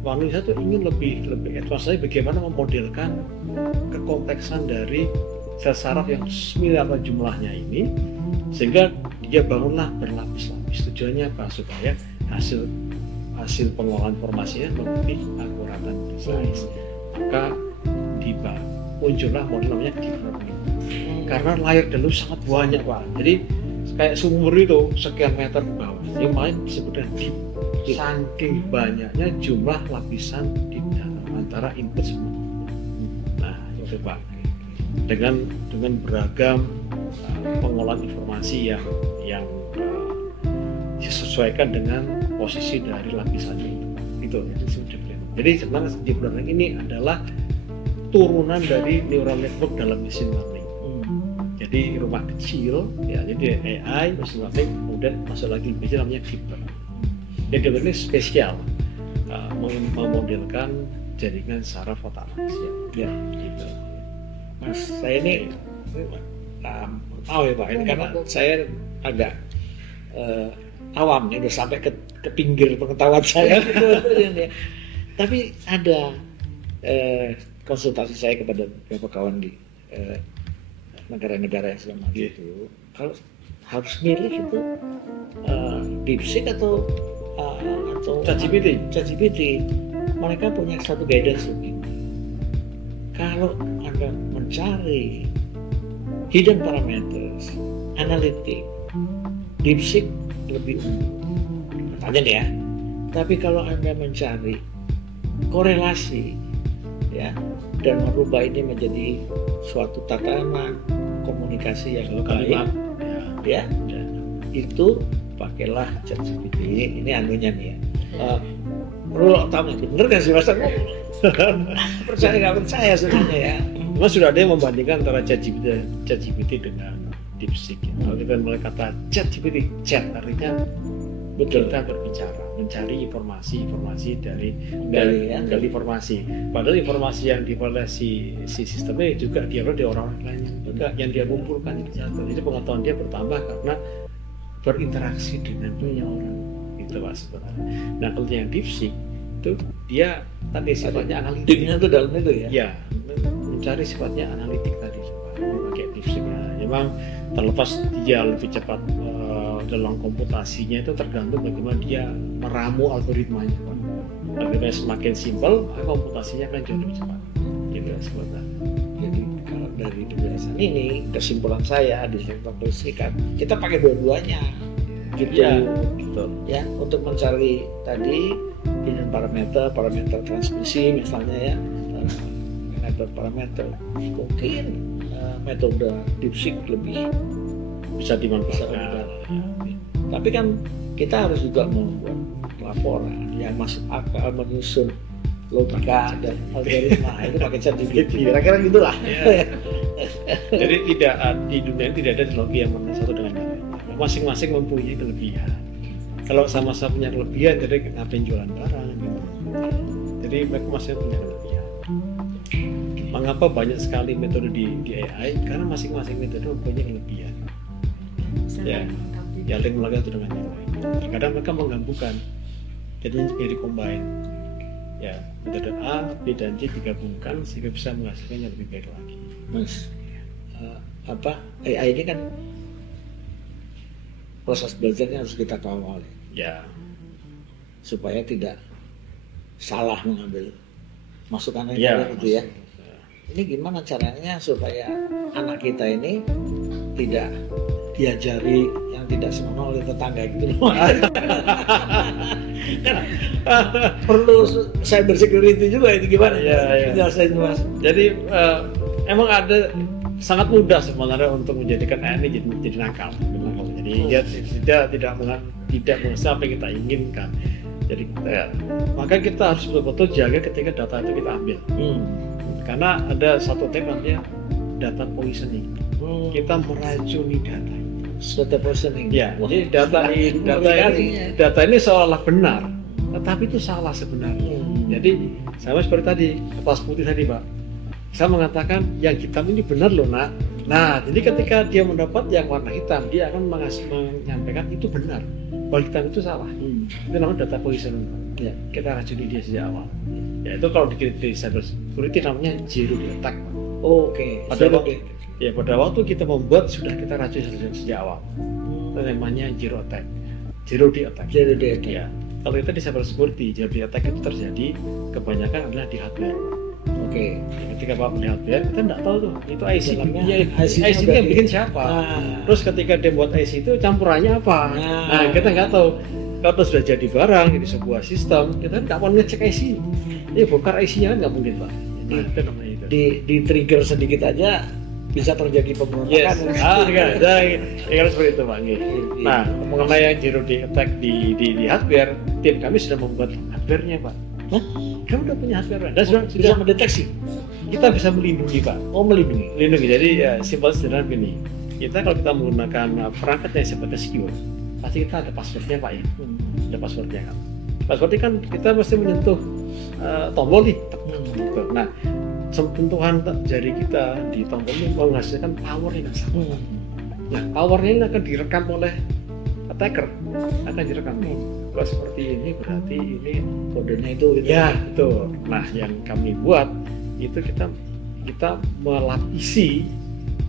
manusia itu ingin lebih advance lagi bagaimana memodelkan kekompleksan dari sel saraf yang miliaran jumlahnya ini, sehingga dia bangunlah berlapis-lapis. Tujuannya apa? Supaya hasil pengolahan informasinya lebih akurat dan precise. Maka muncullah model namanya deep learning. Karena layar dalam sangat banyak Pak. Jadi kayak sumur itu sekian meter ke bawah. Ini main disebutkan deep. Saking banyaknya jumlah lapisan di dalam antara input sama output. Nah, itu Pak. Dengan beragam pengolahan informasi yang disesuaikan dengan posisi dari lapisannya itu disebut deep learning. Jadi sebenarnya deep learning ini adalah turunan dari neural network dalam machine learning. Jadi rumah kecil, ya, jadi AI, machine learning, kemudian masuk lagi lebih kecil namanya deep learning. Jadi deep learning spesial, memodelkan jaringan saraf otak manusia. Ya, gitu. Mas, saya ini tahu ya Pak, ini karena saya agak awam, udah sampai ke pinggir pengetahuan saya. Tapi ada konsultasi saya kepada beberapa kawan di negara-negara yang sudah maju itu, kalau harus milih itu DeepSeek atau ChatGPT, mereka punya satu guidance begini. Kalau Anda mencari hidden parameters, analitik, DeepSeek lebih unggul. Katanya nih ya. Tapi kalau Anda mencari korelasi, ya, dan merubah ini menjadi suatu tatanan komunikasi yang baik, ya, itu pakailah ChatGPT. Ini anunya nih ya. Perlu tahu itu bener kan sih Mas? Percaya nggak percaya sebenarnya ya. Mas sudah ada yang membandingkan antara ChatGPT dengan DeepSeek. Kalau kita mulai kata ChatGPT, chat artinya betul, kita berbicara, mencari informasi dari informasi. Padahal informasi yang divalidasi si sistemnya juga diambil dari orang lain juga yang dia kumpulkan. Jadi pengetahuan dia bertambah karena berinteraksi dengan banyak orang. Itu Pak sebenarnya. Nah, kalau yang DeepSeek itu dia tadi sifatnya analitik. Deepnya itu dalam itu ya? Ya, mencari sifatnya analitik tadi. Pakai DeepSeek. Memang terlepas dia lebih cepat dalam komputasinya, itu tergantung bagaimana dia meramu algoritmanya. Algoritma semakin simpel, komputasinya akan jauh lebih cepat. Gitu sebenarnya. Jadi kalau dari penjelasan ini, kesimpulan saya di sektor kelistrikan, kita pakai dua-duanya. Gitu. Ya, betul. Ya, untuk mencari tadi hidden parameter transmisi misalnya ya, parameter mungkin metode DeepSeek lebih bisa dimanfaatkan. Tapi kan kita harus juga membuat laporan yang masuk akal, menyusun logika dan algoritma. Itu pakai ChatGPT. Kira-kira gitulah. Ya. Jadi di dunia ini tidak ada teknologi yang mana satu dengan yang lain. Masing-masing mempunyai kelebihan. Kalau sama-sama punya kelebihan, jadi ngapain jualan barang gitu. Jadi mereka masing punya kelebihan. Mengapa banyak sekali metode di AI? Karena masing-masing metode mempunyai kelebihan. Ya, yang melakukan itu dengan yang lain. Terkadang mereka menggabungkan, jadi combine. ya metode A, B dan C digabungkan sehingga bisa menghasilkan yang lebih baik lagi. Mas, AI ini kan proses belajarnya harus kita kawal Ya, supaya tidak salah mengambil masukan ya, gitu ya. Ini gimana caranya supaya anak kita ini tidak diajari yang tidak senonoh oleh tetangga gitu loh. Perlu cyber security juga, itu gimana? Ya. Jelasin Mas. Jadi emang ada sangat mudah sebenarnya untuk menjadikan AI ini jadi nakal. Jadi dia tidak menghasilkan apa yang kita inginkan. Jadi maka kita harus betul-betul jaga ketika data itu kita ambil. Karena ada satu term namanya data poisoning. Kita meracuni data. Data poisoning. Ya, jadi data ini seolah-olah benar, tetapi itu salah sebenarnya. Jadi sama seperti tadi kertas putih tadi Pak, saya mengatakan yang hitam ini benar loh nak. Nah, jadi ketika dia mendapat yang warna hitam, dia akan menyampaikan itu benar, kalau hitam itu salah. Itu namanya data poisoning. Ya, kita racuni dia sejak awal. Ya itu kalau di cyber security namanya zero day attack. Oke. Pada waktu kita membuat sudah kita racuni sejak awal. Itu namanya zero attack, zero day attack. Zero day attack. Ya. Kalau kita di cyber security, zero day attack itu terjadi kebanyakan adalah di hardware. Oke. Ketika Pak melihat hardware, kita nggak tahu tuh itu IC IC yang bikin siapa. Terus ketika dia buat IC itu campurannya apa? Nah kita nggak tahu. Kalau sudah jadi barang di sebuah sistem, kita nggak mau ngecek IC. Bongkar IC-nya kan nggak mungkin Pak. Itu namanya itu. Di trigger sedikit aja bisa terjadi pemberontakan. Yes. Kan seperti itu Pak. Nah, mengenai yang zero day attack di hardware, tim kami sudah membuat hardware-nya Pak. Kami udah punya hardware dan sudah bisa mendeteksi. Kita bisa melindungi Pak. Melindungi. Jadi simpel sederhana begini. Kita kalau kita menggunakan perangkat yang sifatnya secure, pasti kita ada passwordnya Pak ya. Ada passwordnya kan. Passwordnya kan kita mesti menyentuh tombol nih. Nah, sentuhan jari kita di tombol ini menghasilkan power yang sama. Nah, powernya ini akan direkam oleh attacker, akan direkam. Kalau seperti ini berarti ini kodenya itu. Ya, betul. Nah, yang kami buat itu kita melapisi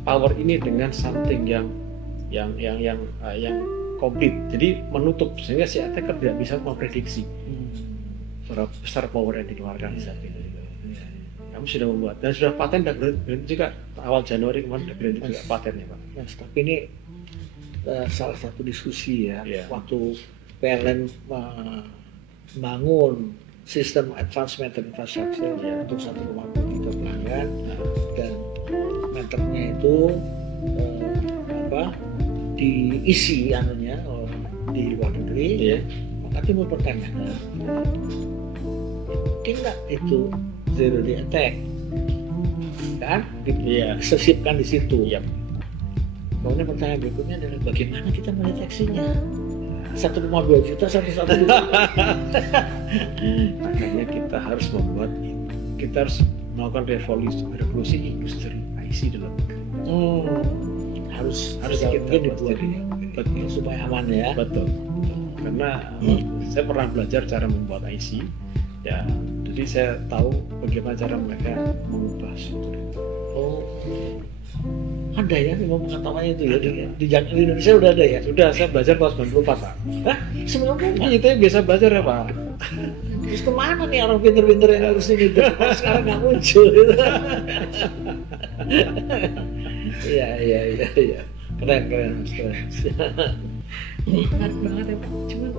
power ini dengan something yang komplit. Jadi menutup sehingga si attacker tidak bisa memprediksi berapa besar power yang dikeluarkan saat ini. Kami sudah membuat dan sudah paten dan berhenti juga awal Januari kemarin sudah berhenti juga patennya Pak. Mas, tapi ini salah satu diskusi ya. Waktu PLN membangun sistem advanced meter infrastructure untuk 1,2 juta pelanggan dan meternya itu diisi anunya di luar negeri, maka timbul pertanyaan, mungkin nggak itu zero day attack kan disisipkan di situ. Kemudian pertanyaan berikutnya adalah bagaimana kita mendeteksinya? 1,2 juta satu-satu. Makanya kita harus membuat itu. Kita harus melakukan revolusi industri IC dalam negeri. Harus kita dibuat supaya aman ya. Betul. Karena saya pernah belajar cara membuat IC. Ya, jadi saya tahu bagaimana cara mereka mengubah struktur itu. Ada ya memang pengetahuannya itu ya di Indonesia udah ada ya. Sudah, saya belajar tahun 94 Pak. 94? Itu biasa belajar ya Pak. Terus kemana nih orang pinter-pinter yang harus ini? Sekarang nggak muncul. Iya. Keren. Menarik banget ya Pak. Cuman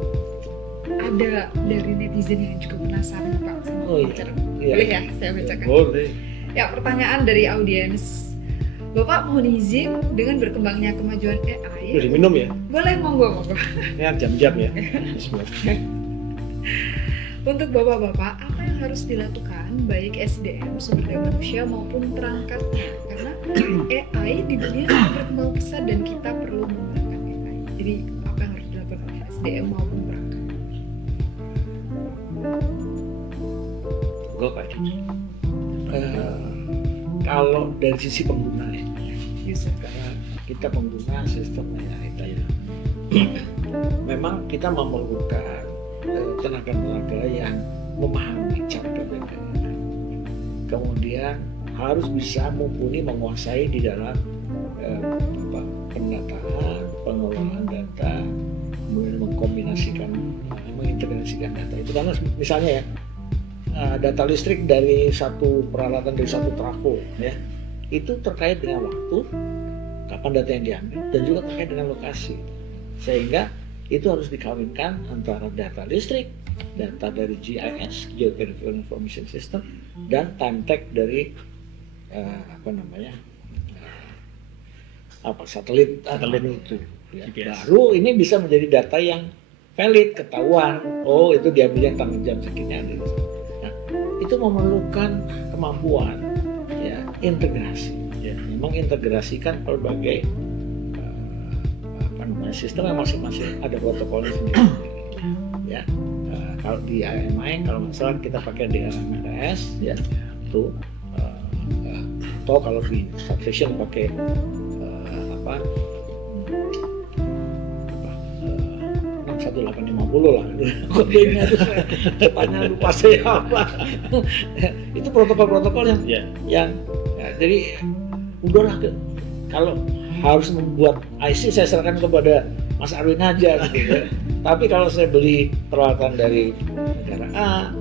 ada dari netizen yang juga penasaran Pak sama wawancara. Boleh ya saya bacakan? Boleh. Ya, pertanyaan dari audiens. Bapak mohon izin dengan berkembangnya kemajuan AI. Boleh minum ya? Boleh, monggo. Ini jam-jam ya. Untuk bapak-bapak, apa yang harus dilakukan baik SDM sumber daya manusia maupun perangkatnya? Karena AI di dunia sangat berkembang pesat dan kita perlu menggunakan AI. Jadi apa yang harus dilakukan oleh SDM maupun perangkat? Gue Pak Diki. Kalau dari sisi pengguna ya, User. karena kita pengguna sistem AI tadi, memang kita memerlukan tenaga-tenaga yang memahami cara kerja, kemudian harus bisa mumpuni menguasai di dalam pendataan, pengelolaan data, kemudian mengkombinasikan, mengintegrasikan data itu. Karena misalnya ya, data listrik dari satu peralatan, dari satu trafo ya, itu terkait dengan waktu, kapan data yang diambil, dan juga terkait dengan lokasi, sehingga itu harus dikawinkan antara data listrik, data dari GIS (Geographical Information System) dan time tag dari satelit itu ya. Baru ini bisa menjadi data yang valid, ketahuan, oh itu diambilnya tanggal jam sekian. Nah, itu memerlukan kemampuan ya, integrasi ya, memang integrasikan berbagai sistem yang masing-masing ada protokolnya sendiri ya. Kalau di IMI, kalau misalnya kita pakai DRMRS ya, itu atau kalau di substation pakai 61850 lah kodenya itu, depannya lupa saya apa. Itu protokol-protokol yang ya, jadi udahlah, kalau harus membuat IC saya serahkan kepada Mas Arwin aja gitu. Tapi kalau saya beli peralatan dari negara A,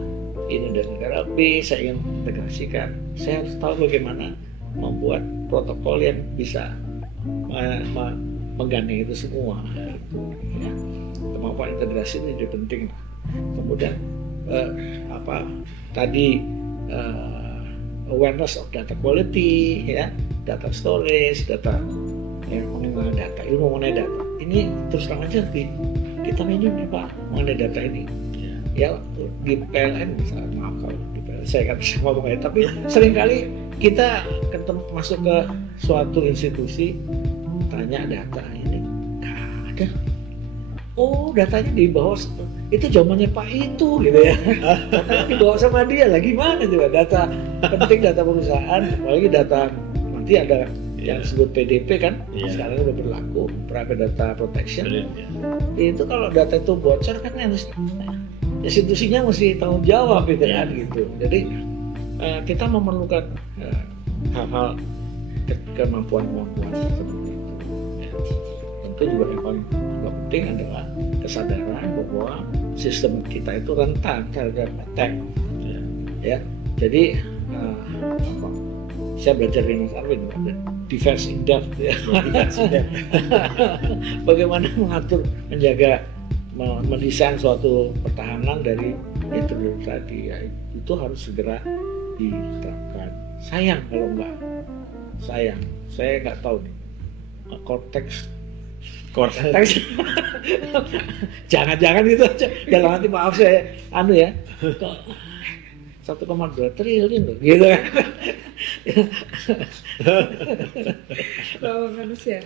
ini dari negara B, saya ingin integrasikan, saya harus tahu bagaimana membuat protokol yang bisa menggandeng itu semua gitu, ya. Kemampuan integrasi ini jadi penting. Kemudian awareness of data quality ya, data storage, data mengenai data, ilmu mengenai data ini terus terang aja kita minim nih Pak mengenai data ini ya. Di PLN misalnya, maaf kalau di PLN saya nggak bisa ngomongnya, tapi seringkali kita masuk ke suatu institusi, tanya data ini nggak ada, oh datanya di bawah itu zamannya Pak itu gitu ya. Datanya dibawa sama dia lah, gimana juga data penting, data perusahaan, apalagi data nanti ada yang disebut PDP kan, sekarang udah berlaku, Private Data Protection. Itu kalau data itu bocor kan institusinya mesti tanggung jawab gitu kan gitu. Jadi kita memerlukan hal-hal kemampuan-kemampuan seperti itu. Tentu juga yang paling penting adalah kesadaran bahwa sistem kita itu rentan terhadap attack. Ya, jadi saya belajar di Mas Arwin, defense in depth ya. Bagaimana menjaga, mendesain suatu pertahanan dari itu tadi ya, itu harus segera diterapkan. Sayang kalau enggak, saya nggak tahu nih Cortex jangan gitu aja dalam hati, maaf saya ya 1,2 triliun loh gitu kan. Bapak manusia.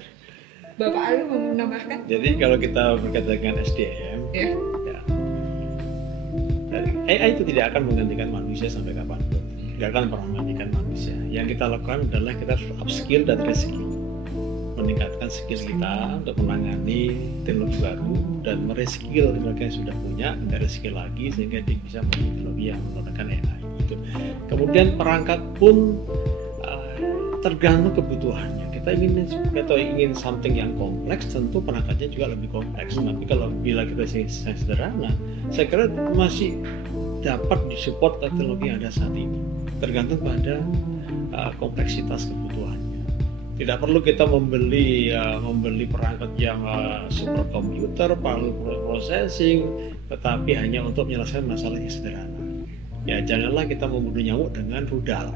Bapak Ali mau menambahkan? Jadi kalau kita berkaitan dengan SDM ya, AI itu tidak akan menggantikan manusia sampai kapanpun, tidak akan pernah menggantikan manusia. Yang kita lakukan adalah kita upskill dan reskill, meningkatkan skill kita untuk menangani teknologi baru dan mereskill teknologi yang sudah punya, dan reskill lagi sehingga dia bisa memiliki teknologi yang menggunakan AI gitu. Kemudian perangkat pun tergantung kebutuhannya. Kita ingin something yang kompleks, tentu perangkatnya juga lebih kompleks. Tapi kalau bila kita sederhana, saya kira masih dapat disupport teknologi yang ada saat ini. Tergantung pada kompleksitas kebutuhannya. Tidak perlu kita membeli perangkat yang superkomputer, parallel processing, tetapi hanya untuk menyelesaikan masalah yang sederhana. Ya janganlah kita membunuh nyamuk dengan rudal.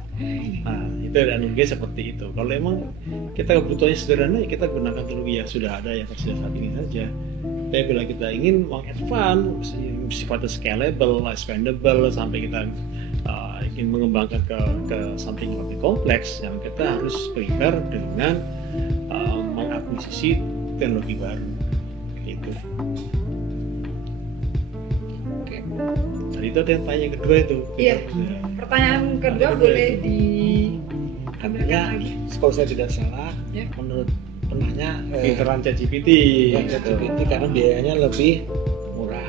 Nah, itu analogi seperti itu. Kalau memang kita kebutuhannya sederhana, ya kita gunakan teknologi yang sudah ada, yang tersedia saat ini saja. Tapi bila kita ingin mengadvance, sifatnya scalable, expandable, sampai kita ingin mengembangkan ke something yang lebih kompleks, yang kita harus prepare dengan mengakuisisi teknologi baru. Itu. Oke. Jadi itu ada yang tanya kedua itu. Iya. Pertanyaan kedua boleh diambilkan lagi. Kalau saya tidak salah, menurut penanya pinteran ChatGPT. ChatGPT karena biayanya lebih murah.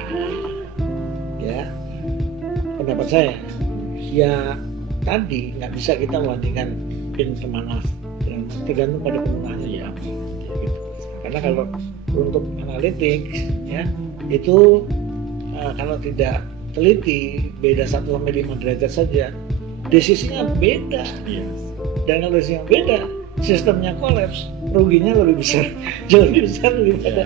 Ya. pendapat saya, ya tadi nggak bisa kita membandingkan pin kemana, tergantung pada penggunaannya ya. Gitu. Karena kalau untuk analytics ya itu kalau tidak teliti beda 1 sampai 5 derajat saja, desisinya beda. Dan kalau desisinya beda, sistemnya kolaps, ruginya lebih besar, jauh lebih besar daripada.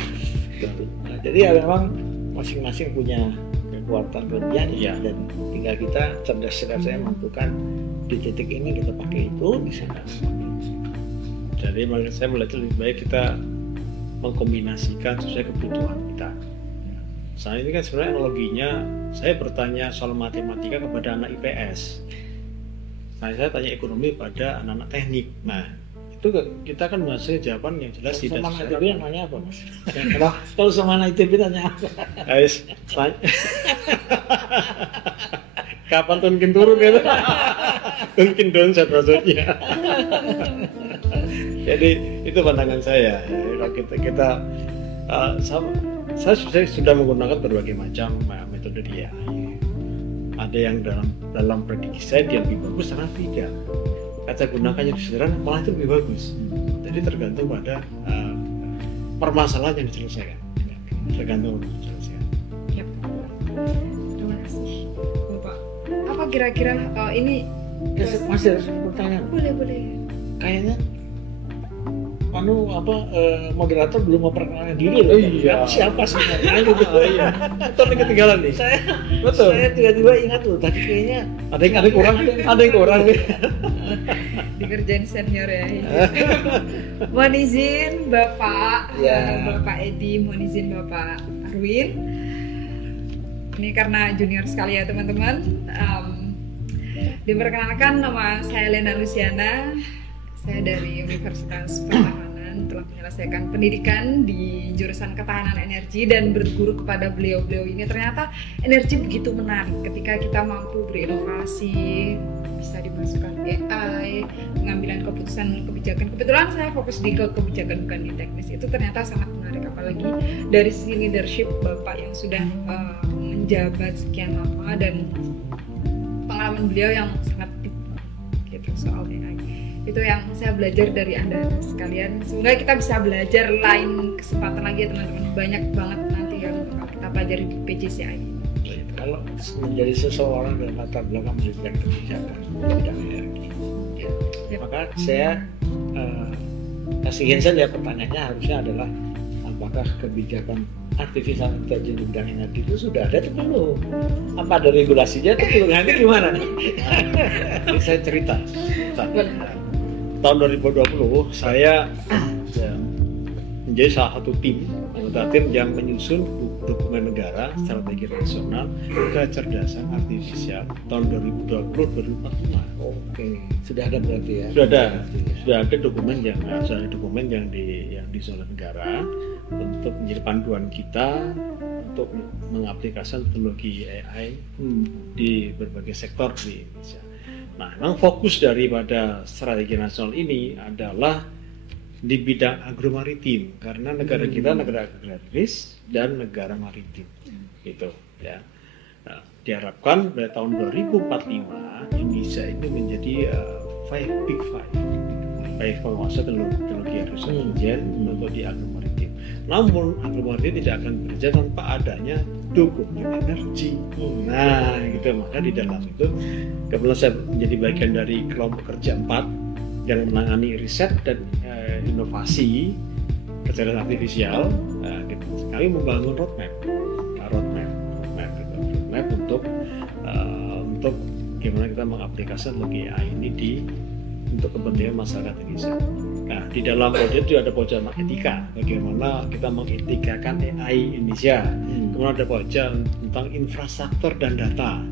Nah, jadi ya memang masing-masing punya kekuatan kelebihannya dan tinggal kita cerdas-cerdas saya menentukan di titik ini kita pakai itu, di sana. Jadi saya melihat lebih baik kita mengkombinasikan sesuai kebutuhan kita. Saat ini kan sebenarnya analoginya saya bertanya soal matematika kepada anak IPS. Nah, saya tanya ekonomi pada anak-anak teknik. Nah, itu kita kan menghasilkan jawaban yang jelas tidak sama secara. ITB nanya apa mas? Kalau sama anak ITB nanya apa? Guys, kapan tunkin turun gitu? Tunkin down set maksudnya. Jadi itu pandangan saya. Kalau kita saya sudah menggunakan berbagai macam metode di AI. Ada yang dalam prediksi saya dia lebih bagus, ternyata tidak. Saya gunakannya di sederhana malah itu lebih bagus. Jadi tergantung pada permasalahan yang diselesaikan. Tergantung diselesaikan. Yap. Terima kasih, Bapak. Apa kira-kira ini? Masih ada pertanyaan. Boleh. Kayaknya moderator belum memperkenalkan diri loh. Iya. Siapa sebenarnya gitu. Iya. Betul nih ketinggalan nih. Saya tiba-tiba ingat loh tadi kayaknya Ada yang kurang nih. Dikerjain senior ya. Mohon izin Bapak, Bapak Edi, mohon izin Bapak Arwin. Ini karena junior sekali ya teman-teman. Diperkenalkan, nama saya Lena Luciana. Saya dari Universitas Pertahanan, telah menyelesaikan pendidikan di jurusan ketahanan energi dan berguru kepada beliau-beliau ini. Ternyata energi begitu menarik ketika kita mampu berinovasi, bisa dimasukkan AI, pengambilan kebijakan. Kebetulan saya fokus di kebijakan bukan di teknis. Itu ternyata sangat menarik, apalagi dari sisi leadership Bapak yang sudah menjabat sekian lama dan pengalaman beliau yang sangat deep gitu soal AI. Itu yang saya belajar dari Anda sekalian. Semoga kita bisa belajar lain kesempatan lagi ya teman-teman. Banyak banget nanti yang bakal kita pelajari di PJCI. Kalau menjadi seseorang dengan latar belakang pendidikan kebijakan bidang energi, maka saya kasihin saja pertanyaannya harusnya adalah apakah kebijakan artificial intelligence di bidang energi itu sudah ada atau belum? Apa ada regulasinya atau belum? Nanti gimana nih? Ini saya cerita. Tahun 2020 saya menjadi salah satu anggota tim yang menyusun dokumen negara strategi nasional kecerdasan artifisial tahun 2020-2045. Oke, sudah ada berarti ya? Sudah ada dokumen yang disusun negara untuk menjadi panduan kita untuk mengaplikasikan teknologi AI di berbagai sektor di Indonesia. Nah, memang fokus daripada strategi nasional ini adalah di bidang agromaritim karena negara kita negara agraris dan negara maritim, gitu ya. Nah, diharapkan pada tahun 2045 Indonesia ini menjadi five penguasa teknologi artificial intelligence untuk di agromaritim. Namun agromaritim tidak akan bekerja tanpa adanya dokumen energi. Nah, gitu. Maka di dalam itu kebetulan saya menjadi bagian dari kelompok kerja 4 yang menangani riset dan inovasi kecerdasan artifisial. Kami membangun roadmap untuk gimana kita mengaplikasikan teknologi AI ini untuk kepentingan masyarakat Indonesia. Nah, di dalam proyek itu ada pojok etika, bagaimana kita mengetikakan AI Indonesia. Kemudian ada pojok tentang infrastruktur dan data.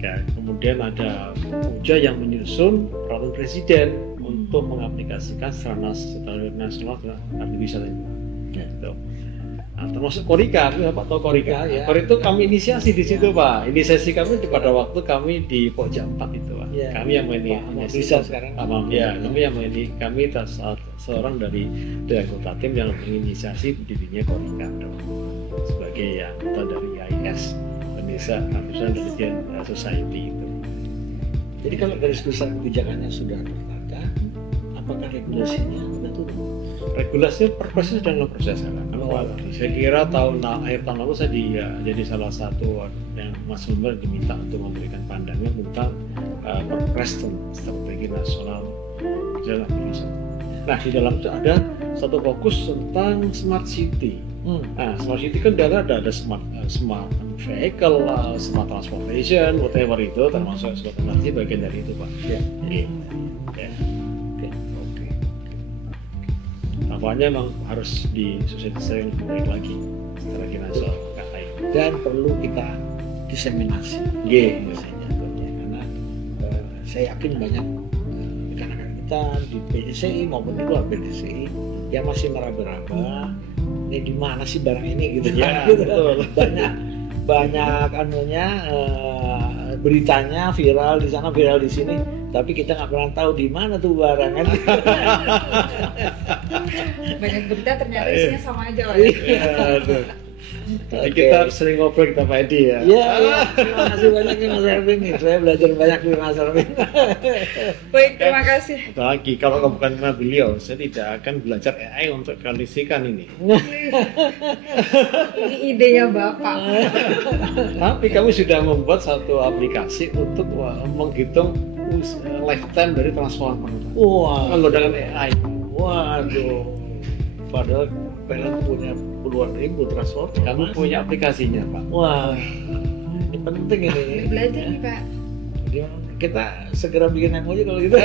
Ya, kemudian ada pojok yang menyusun peraturan presiden untuk mengaplikasikan secara nasional artifisial itu. Gitu. Nah, termasuk Korika, Bapak tahu Korika? Ya. Korika itu kami inisiasi di situ, Pak. Inisiasi kami pada waktu kami di Pokja 4 itu, Pak. Ya. Kami yang bisa sekarang. Kami yang kami seorang dari anggota tim yang menginisiasi berdirinya Korika sebagai anggota dari IIS, Indonesia Artificial Society itu. Jadi kalau garis besar kebijakannya sudah tertata, apakah regulasinya sudah turun? Regulasi perpresnya sedang dalam proses kan. Saya kira akhir tahun lalu saya jadi salah satu yang Mas Member diminta untuk memberikan pandangan tentang perpres strategi nasional jalan Indonesia. Nah di dalam itu ada satu fokus tentang smart city. Nah smart city kan ada smart vehicle, smart transportation, whatever itu termasuk smart energy bagian dari itu Pak. Ya. Tampaknya memang harus disosialisasikan lebih baik lagi strategi nasional KAI. Dan perlu kita diseminasi. Karena saya yakin banyak rekan-rekan kita di PJSI maupun di luar PJSI yang masih meraba-raba ini di mana sih barang ini gitu ya, gitu. Betul. banyak beritanya viral di sana, viral di sini, tapi kita nggak pernah tahu di mana tuh barangnya. Banyak berita ternyata isinya sama aja lah. Jadi kita harus sering ngobrol kita Pak Edi ya. Iya. Terima kasih banyak nih Mas Erwin nih. Saya belajar banyak dari Mas Erwin. Baik, terima kasih. Satu lagi, kalau bukan karena beliau, saya tidak akan belajar AI untuk kondisikan ini. Ini idenya Bapak. Tapi kami sudah membuat satu aplikasi untuk menghitung lifetime dari transformer. Wah, menggunakan AI. Waduh. Padahal PLN punya puluhan ribu transformer. Kami punya aplikasinya Pak. Wah, ini penting ini. Belajar nih Pak. Jadi kita segera bikin yang aja kalau gitu.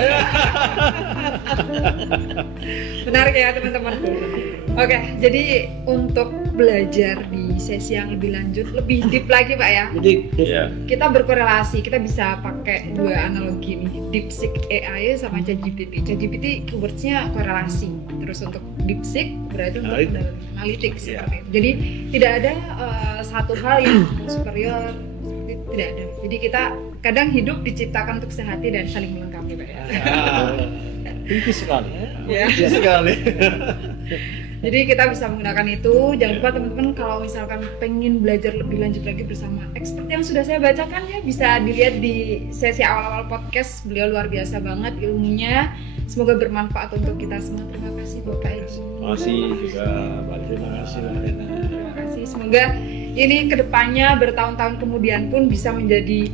Menarik ya teman-teman. Oke, jadi untuk belajar di sesi yang lebih lanjut, lebih deep lagi Pak ya. Jadi kita berkorelasi, kita bisa pakai dua analogi nih, DeepSeek AI sama ChatGPT. ChatGPT keywordsnya korelasi, terus untuk DeepSeek berarti untuk analitik seperti itu. Jadi tidak ada satu hal yang superior, tidak ada. Jadi kita kadang hidup diciptakan untuk sehati dan saling melengkapi Pak ya. Tinggi sekali. Ya. Tinggi sekali. Jadi kita bisa menggunakan itu. Jangan lupa teman-teman kalau misalkan pengen belajar lebih lanjut lagi bersama expert yang sudah saya bacakan ya, bisa dilihat di sesi awal-awal podcast. Beliau luar biasa banget ilmunya. Semoga bermanfaat untuk kita semua. Terima kasih Bapak Edi. Terima kasih juga Pak. Terima kasih Lena. Terima kasih. Semoga ini kedepannya bertahun-tahun kemudian pun bisa menjadi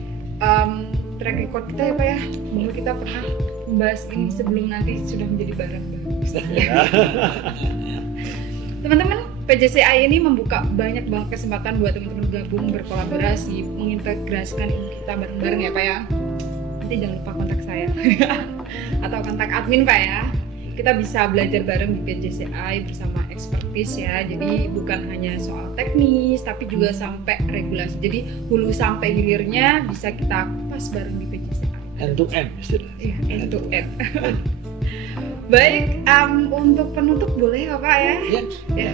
track record kita ya Pak ya. Bahwa kita pernah membahas ini sebelum nanti sudah menjadi barang bagus. Teman-teman, PJCI ini membuka banyak banget kesempatan buat teman-teman gabung, berkolaborasi, mengintegrasikan ilmu kita bareng-bareng ya Pak ya. Nanti jangan lupa kontak saya atau kontak admin Pak ya. Kita bisa belajar bareng di PJCI bersama expertise ya. Jadi bukan hanya soal teknis, tapi juga sampai regulasi. Jadi hulu sampai hilirnya bisa kita kupas bareng di PJCI. End to end istilahnya. Iya, end to end. Baik, untuk penutup boleh ya Pak ya? Ya.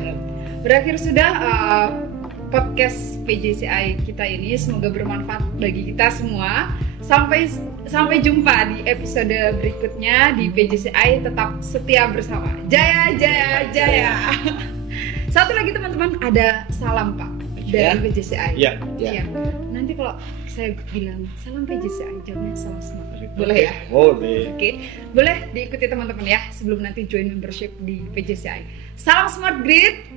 Berakhir sudah podcast PJCI kita ini. Semoga bermanfaat bagi kita semua. Sampai jumpa di episode berikutnya di PJCI. Tetap setia bersama. Jaya, jaya, jaya. Satu lagi teman-teman, ada salam Pak dari PJCI. Iya. Nanti kalau saya bilang salam PJCI, jawabnya salam smart. Boleh ya? Boleh. Oke, boleh diikuti teman-teman ya sebelum nanti join membership di PJCI. Salam Smart Grid.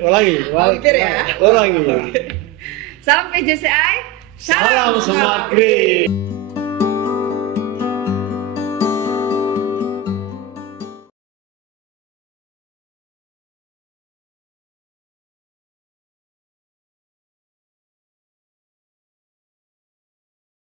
Ulangi. Hampir ya. Ulangi. Salam PJCI. Salam Smart Grid.